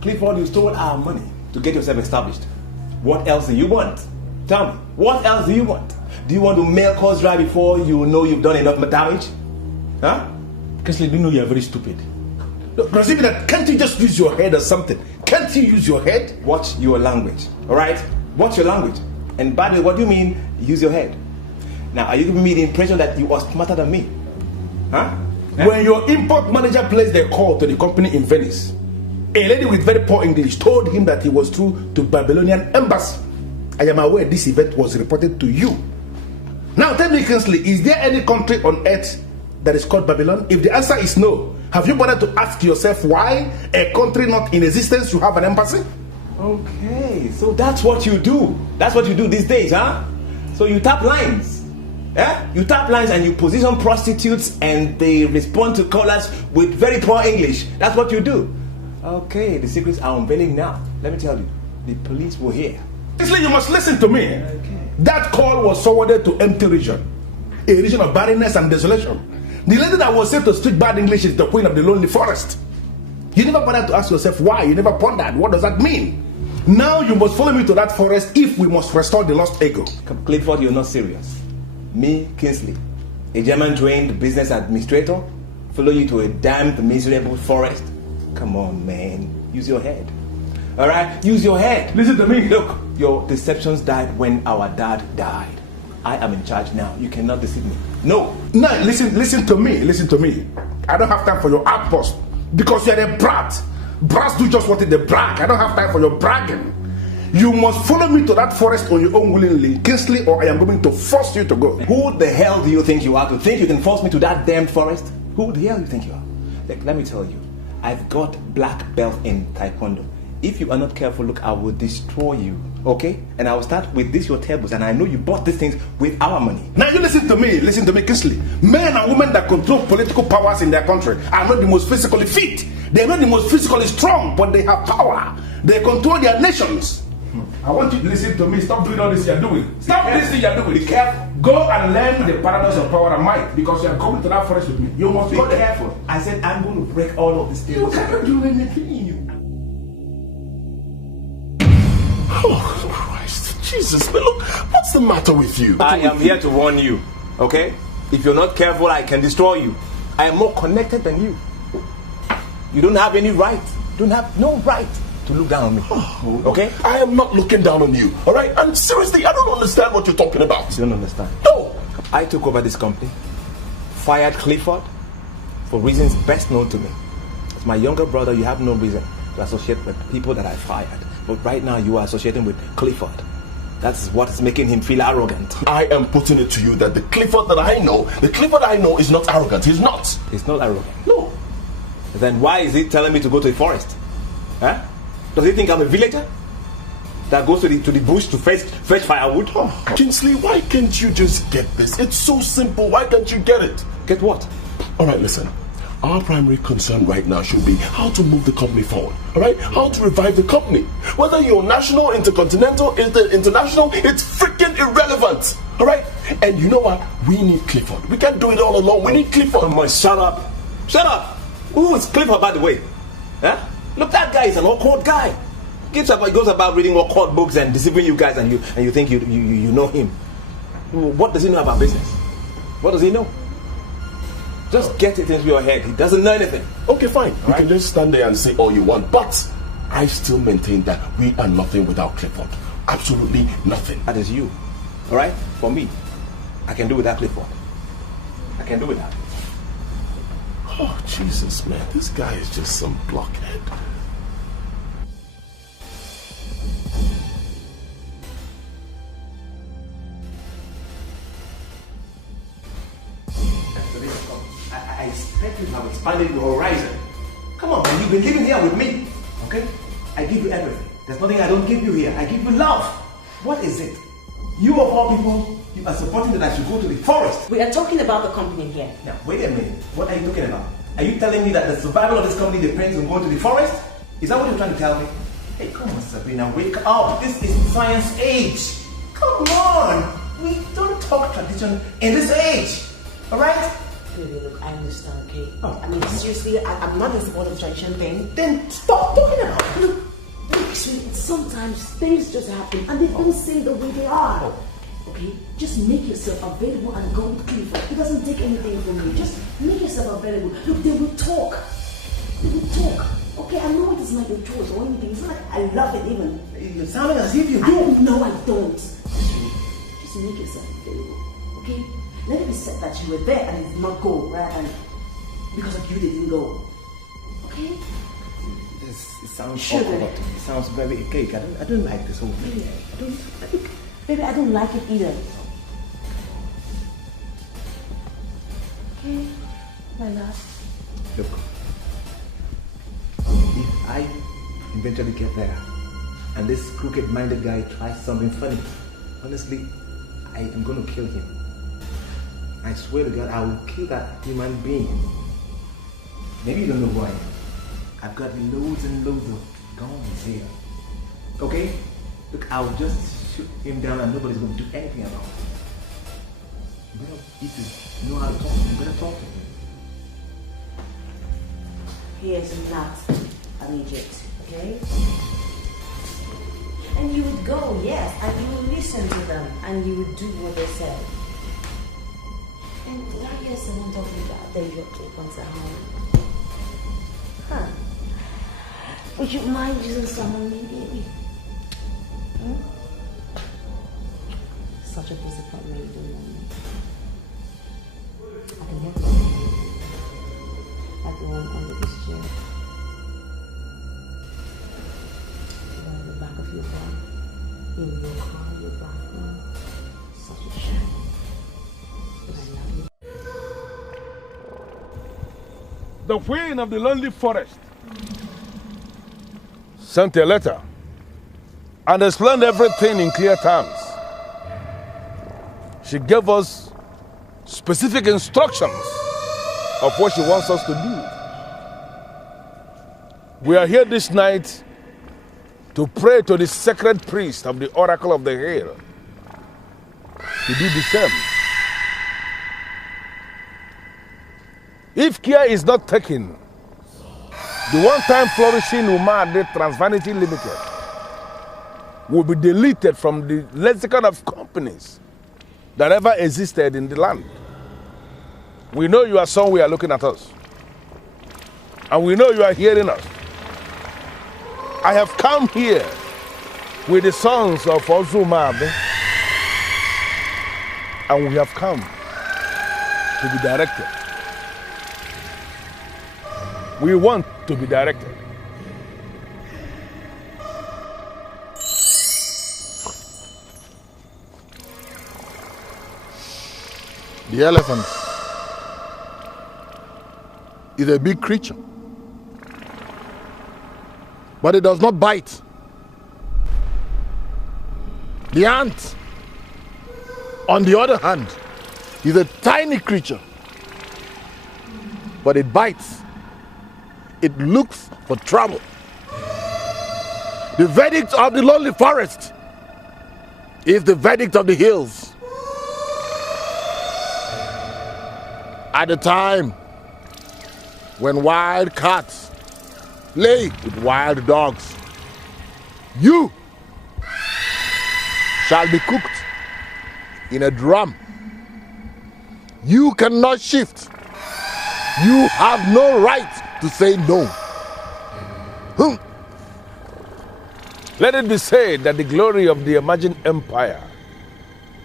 Clifford, you stole our money to get yourself established. What else do you want? Tell me, what else do you want? Do you want to mail calls right before you know you've done enough damage? Huh? Kingsley, do you know you're very stupid? Consider that, can't you just use your head or something? Can't you use your head? Watch your language, alright? Watch your language. And by the way, what do you mean, use your head? Now, are you giving me the impression that you are smarter than me? Huh? When your import manager placed their call to the company in Venice, a lady with very poor English told him that he was through to Babylonian embassy. I am aware this event was reported to you. Now tell me, Kingsley, is there any country on earth that is called Babylon? If the answer is no, have you bothered to ask yourself why a country not in existence should have an embassy? Okay, so that's what you do. That's what you do these days, huh? So you tap lines. Yeah? You tap lines and you position prostitutes and they respond to callers with very poor English. That's what you do. Okay, the secrets are unveiling now. Let me tell you, the police will hear. Kingsley, you must listen to me. Okay. That call was forwarded to empty region, a region of barrenness and desolation. The lady that was said to speak bad English is the queen of the lonely forest. You never bothered to ask yourself why. You never pondered. What does that mean? Now you must follow me to that forest if we must restore the lost ego. Clifford, you're not serious. Me, Kingsley, a German-trained business administrator, follow you to a damned miserable forest? Come on, man. Use your head. Alright? Use your head. Listen to me. Look, your deceptions died when our dad died. I am in charge now. You cannot deceive me. No. No, listen to me. Listen to me. I don't have time for your outburst because you're a brat. Brats do just what they brag. I don't have time for your bragging. You must follow me to that forest on your own willingly, Kingsley, or I am going to force you to go. Who the hell do you think you are to think you can force me to that damn forest? Who the hell do you think you are? Look, let me tell you, I've got black belt in Taekwondo. If you are not careful, look, I will destroy you, okay? And I will start with this, your tables, and I know you bought these things with our money. Now you listen to me, Kingsley. Men and women that control political powers in their country are not the most physically fit. They're not the most physically strong, but they have power. They control their nations. I want you to listen to me. Stop doing all this you're doing. Stop this thing you're doing. Be careful. Go and learn the paradox of power and might because you're coming to that forest with me. You must be careful. I said I'm going to break all of these tables. You cannot do anything. Oh, Christ. Jesus, man, look, what's the matter with you? I am here to warn you, okay? If you're not careful, I can destroy you. I am more connected than you. You don't have any right. You don't have no right to look down on me, okay? I am not looking down on you, all right? And seriously, I don't understand what you're talking about. You don't understand? No. I took over this company, fired Clifford for reasons best known to me. As my younger brother, you have no reason to associate with people that I fired. But right now, you are associating with Clifford. That's what is making him feel arrogant. I am putting it to you that the Clifford I know is not arrogant. He's not. He's not arrogant? No. Then why is he telling me to go to the forest? Huh? Does he think I'm a villager that goes to the bush to fetch firewood? Oh, Kingsley, why can't you just get this? It's so simple. Why can't you get it? Get what? All right, listen. Our primary concern right now should be how to move the company forward. All right? How to revive the company. Whether you're national, intercontinental, international, it's freaking irrelevant. All right? And you know what? We need Clifford. We can't do it all alone. We need Clifford. Come on, shut up. Shut up. Who is Clifford, by the way? Huh? Look, that guy is an awkward guy. He goes about reading awkward books and deceiving you guys, and you think you know him. What does he know about business? What does he know? Just get it into your head. He doesn't know anything. Okay, fine. You can just stand there and say all you want. But I still maintain that we are nothing without Clifford. Absolutely nothing. That is you. Alright? For me, I can do without Clifford. I can do without. Oh, Jesus, man. This guy is just some blockhead. I expect you to have expanded your horizon. Come on, man. You've been living here with me. Okay? I give you everything. There's nothing I don't give you here. I give you love. What is it? You of all people, you are supporting that I should go to the forest. We are talking about the company here. Now, wait a minute. What are you talking about? Are you telling me that the survival of this company depends on going to the forest? Is that what you're trying to tell me? Hey, come on, Sabrina, wake up. This is science age. Come on. We don't talk tradition in this age. Alright? Baby, look, I understand, okay? Oh, I mean, seriously, I'm not in support of the tradition thing. Then stop talking about it. Look, sometimes things just happen and they don't say the way they are. Okay? Just make yourself available and go with Clifford. It doesn't take anything from you. Just make yourself available. Look, they will talk. They will talk. Okay, I know it is not your choice or anything. It's not like I love it even. You're sounding as if you do. No, I don't. Just make yourself available. Okay? Let it be said that you were there and did not go, right? And because of you, they didn't go. Okay? It sounds awkward. It sounds very cake. I don't like this whole thing. Baby, I don't like it either. Okay, my love. Look, if I eventually get there and this crooked-minded guy tries something funny, honestly, I am going to kill him. I swear to God, I will kill that human being. Maybe you don't know who I am. I've got loads and loads of guns here. Okay? Look, I'll just shoot him down and nobody's going to do anything about it. You better know how to talk to him. You better talk to him. He is not an idiot, okay? And you would go, yes, and you would listen to them, and you would do what they said. And did I hear someone talking about the yoke once at home? Huh? Would you mind using some on me, baby? Hmm? Such a disappointment, you don't know me. I can help you. Like the one under this chair. The back of your car. In your car, your bathroom. Such a shame. But I love you. The queen of the lonely forest sent a letter and explained everything in clear terms. She gave us specific instructions of what she wants us to do. We are here this night to pray to the sacred priest of the Oracle of the Hill to do the same. If care is not taken, the one-time flourishing Umade Transvanity Limited will be deleted from the lexicon of companies that ever existed in the land. We know you are somewhere looking at us. And we know you are hearing us. I have come here with the sons of Ozumabe, and we have come to be directed. We want to be directed. The elephant is a big creature, but it does not bite. The ant, on the other hand, is a tiny creature, but it bites. It looks for trouble. The verdict of the lonely forest is the verdict of the hills. At the time when wild cats play with wild dogs, you shall be cooked in a drum. You cannot shift. You have no right to say no. Let it be said that the glory of the emerging empire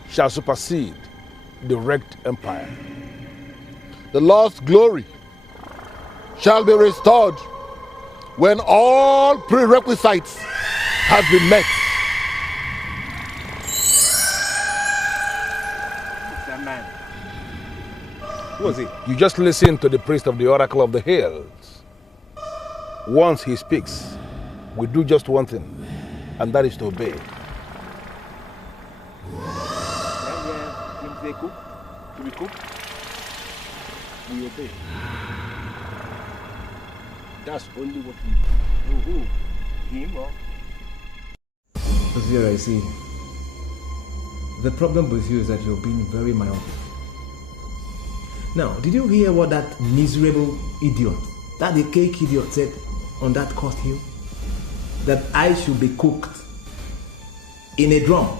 shall supersede the wrecked empire. The lost glory shall be restored when all prerequisites have been met. That man. Who was he? You just listen to the priest of the Oracle of the Hills. Once he speaks, we do just one thing, and that is to obey. They cook? Do we cook? We obey. That's only what we do. Who? Him or? But here I see. The problem with you is that you're being very myopic. Now, did you hear what that miserable idiot, that the cake idiot said on that cost hill? That I should be cooked in a drum.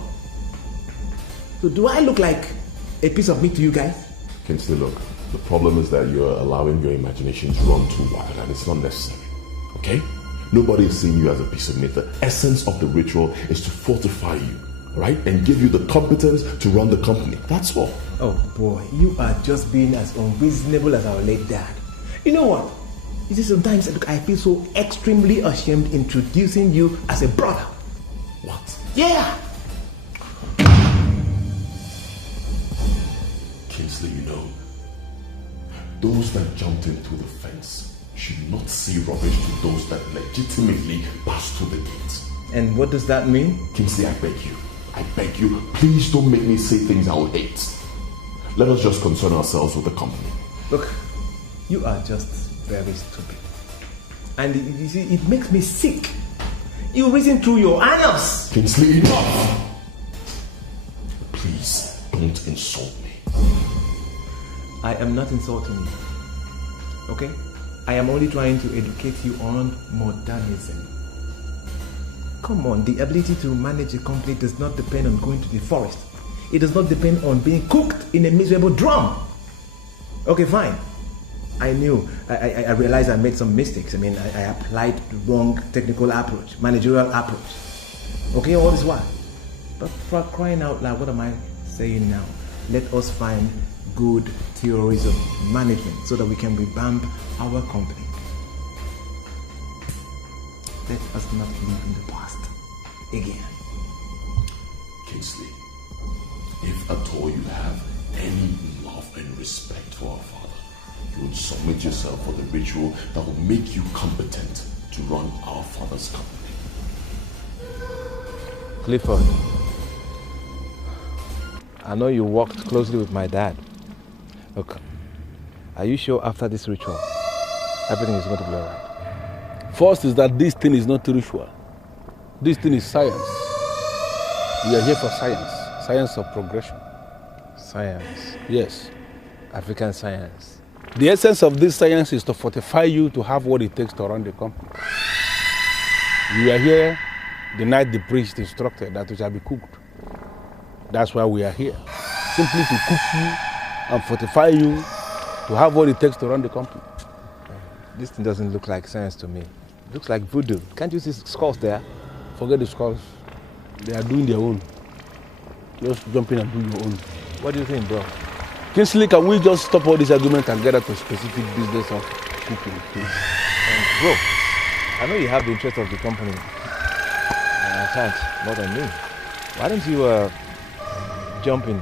So do I look like a piece of meat to you guys? Kingsley, look, the problem is that you're allowing your imagination to run too wild, and it's not necessary, okay? Nobody is seeing you as a piece of meat. The essence of the ritual is to fortify you, right? And give you the competence to run the company. That's all. Oh boy, you are just being as unreasonable as our late dad. You know what? You see, sometimes look, I feel so extremely ashamed introducing you as a brother. What? Yeah! Kingsley, you know, those that jumped in through the fence should not see rubbish to those that legitimately passed through the gates. And what does that mean? Kingsley, I beg you, please don't make me say things I will hate. Let us just concern ourselves with the company. Look, you are just very stupid. And you see, it makes me sick. You reason through your anus. Kingsley, enough! Please, don't insult me. I am not insulting you. Okay? I am only trying to educate you on modernism. Come on, the ability to manage a company does not depend on going to the forest. It does not depend on being cooked in a miserable drum. Okay, fine. I knew, I realized I made some mistakes. I mean, I applied the wrong technical approach, managerial approach. Okay, all this while. But for crying out loud, what am I saying now? Let us find good theories of management so that we can revamp our company. Let us not live in the past again. Kingsley, if at all you have any love and respect for our father, you will submit yourself for the ritual that will make you competent to run our father's company. Clifford, I know you worked closely with my dad. Look, are you sure after this ritual, everything is going to be all right? First is that this thing is not ritual. This thing is science. We are here for science. Science of progression. Science? Yes. African science. The essence of this science is to fortify you to have what it takes to run the company. We are here the night the priest instructed that we shall be cooked. That's why we are here. Simply to cook you and fortify you to have what it takes to run the company. This thing doesn't look like science to me. It looks like voodoo. Can't you see skulls there? Forget the skulls. They are doing their own. Just jump in and do your own. What do you think, bro? Kingsley, can we just stop all this argument and get at a specific business of cooking, please? Bro, I know you have the interest of the company at heart more than me. Why don't you jump in?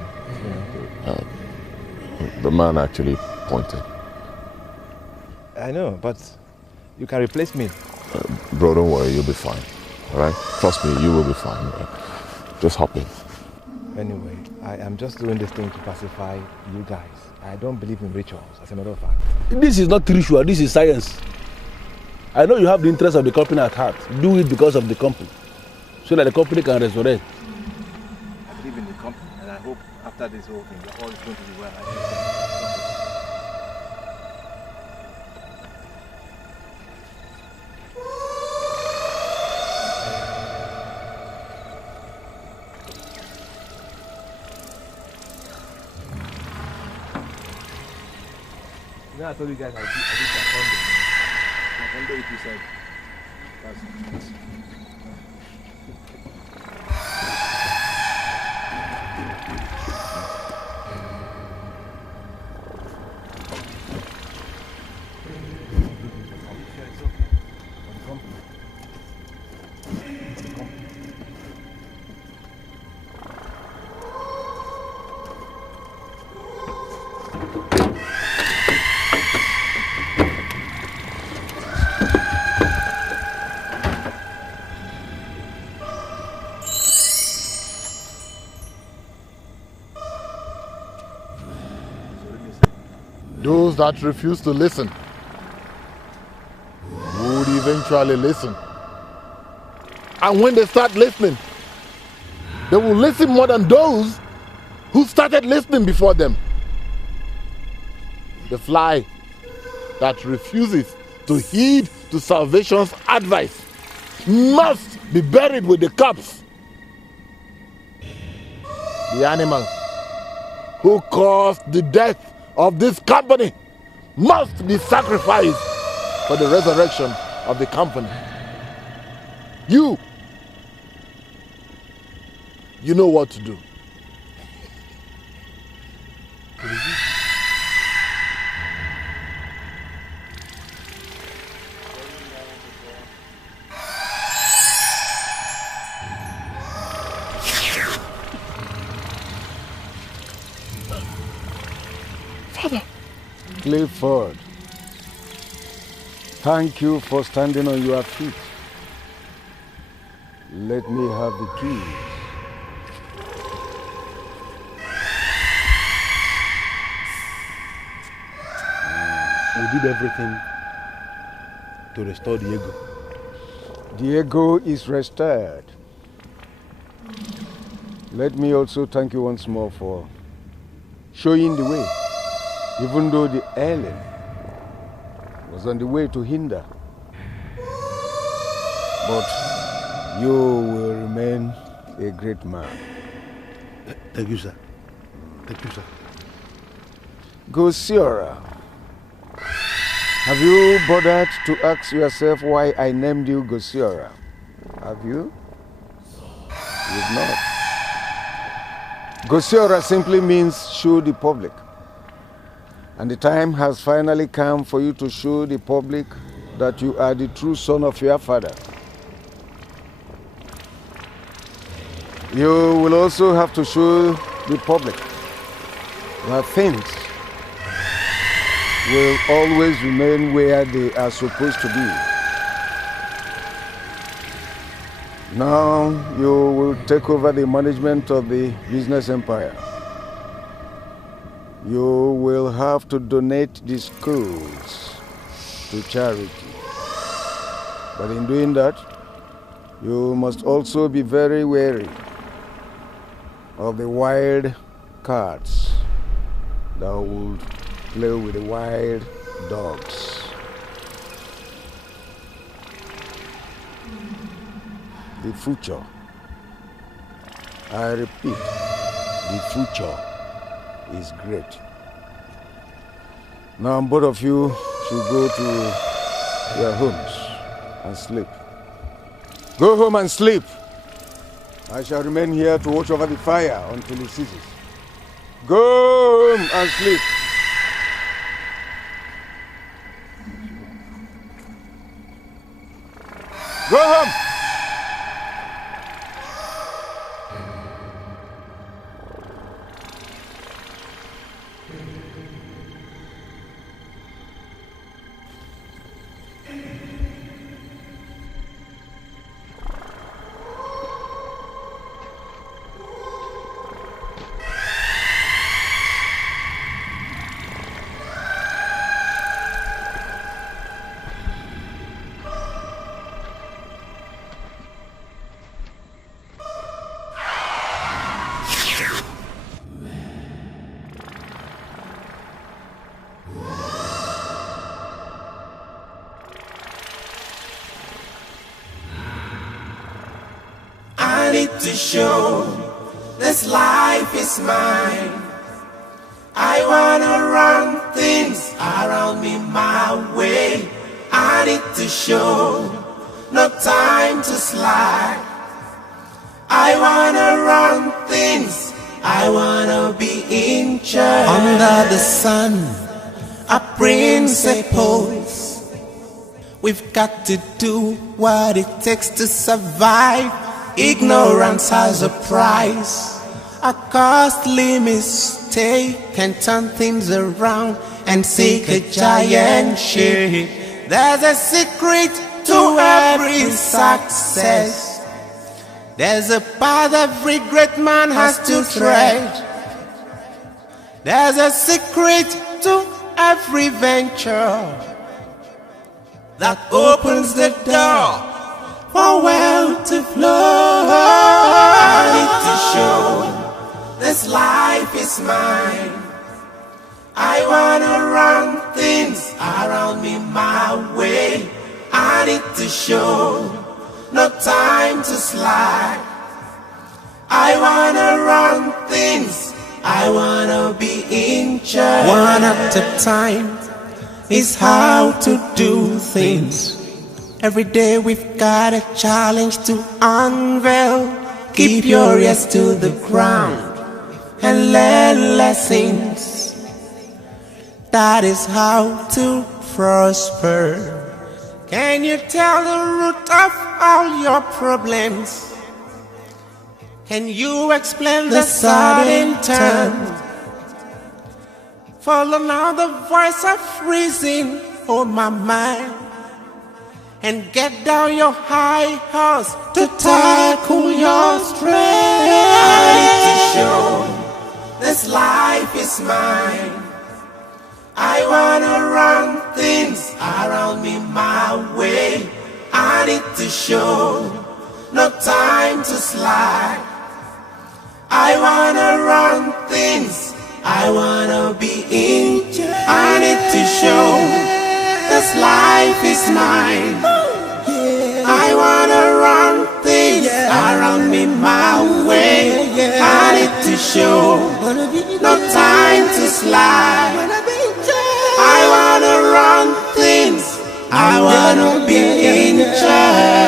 The man actually pointed. I know, but you can replace me. Bro, don't worry, you'll be fine. Alright? Trust me, you will be fine. Right? Just hop in. Anyway, I am just doing this thing to pacify you guys. I don't believe in rituals, as a matter of fact. This is not ritual, this is science. I know you have the interest of the company at heart. Do it because of the company, so that the company can resurrect. I believe in the company, and I hope after this whole thing, all is going to be well. You know, I told you guys I did Taekwondo. Taekwondo, if you said. that refuse to listen would eventually listen. And when they start listening, they will listen more than those who started listening before them. The fly that refuses to heed to salvation's advice must be buried with the corpse. The animal who caused the death of this company must be sacrificed for the resurrection of the company. You know what to do. Father. Clifford, thank you for standing on your feet. Let me have the keys. We did everything to restore Diego. Diego is restored. Let me also thank you once more for showing the way, even though the alien was on the way to hinder. But you will remain a great man. Thank you, sir. Thank you, sir. Gosiora, have you bothered to ask yourself why I named you Gosiora? Have you? You've not. Gosiora simply means show the public. And the time has finally come for you to show the public that you are the true son of your father. You will also have to show the public that things will always remain where they are supposed to be. Now you will take over the management of the business empire. You will have to donate the schools to charity. But in doing that, you must also be very wary of the wild cats that would play with the wild dogs. The future, I repeat, the future is great. Now both of you should go to your homes and sleep. Go home and sleep. I shall remain here to watch over the fire until it ceases. Go home and sleep. Go home. I need to show this life is mine. I wanna run things around me my way. I need to show no time to slide. I wanna run things, I wanna be in charge. Under the sun, a principles. We've got to do what it takes to survive. Ignorance has a price. A costly mistake can turn things around and sink a giant ship. There's a secret to every success. There's a path every great man has to tread. There's a secret to every venture that opens the door for wealth to flow. I need to show this life is mine. I wanna run things around me my way. I need to show no time to slide. I wanna run things, I wanna be in charge. One at a time is how to do things. Every day we've got a challenge to unveil. Keep your ears to the ground and learn lessons. That is how to prosper. Can you tell the root of all your problems? Can you explain the sudden turn? Follow now the voice of reason on my mind, and get down your high horse to tackle your strength. I need to show this life is mine. I wanna run things around me my way. I need to show no time to slide. I wanna run things, I wanna be in charge. I need to show this life is mine. I wanna run things around me my way. I need to show no time to slide. I wanna run things, I wanna be in charge.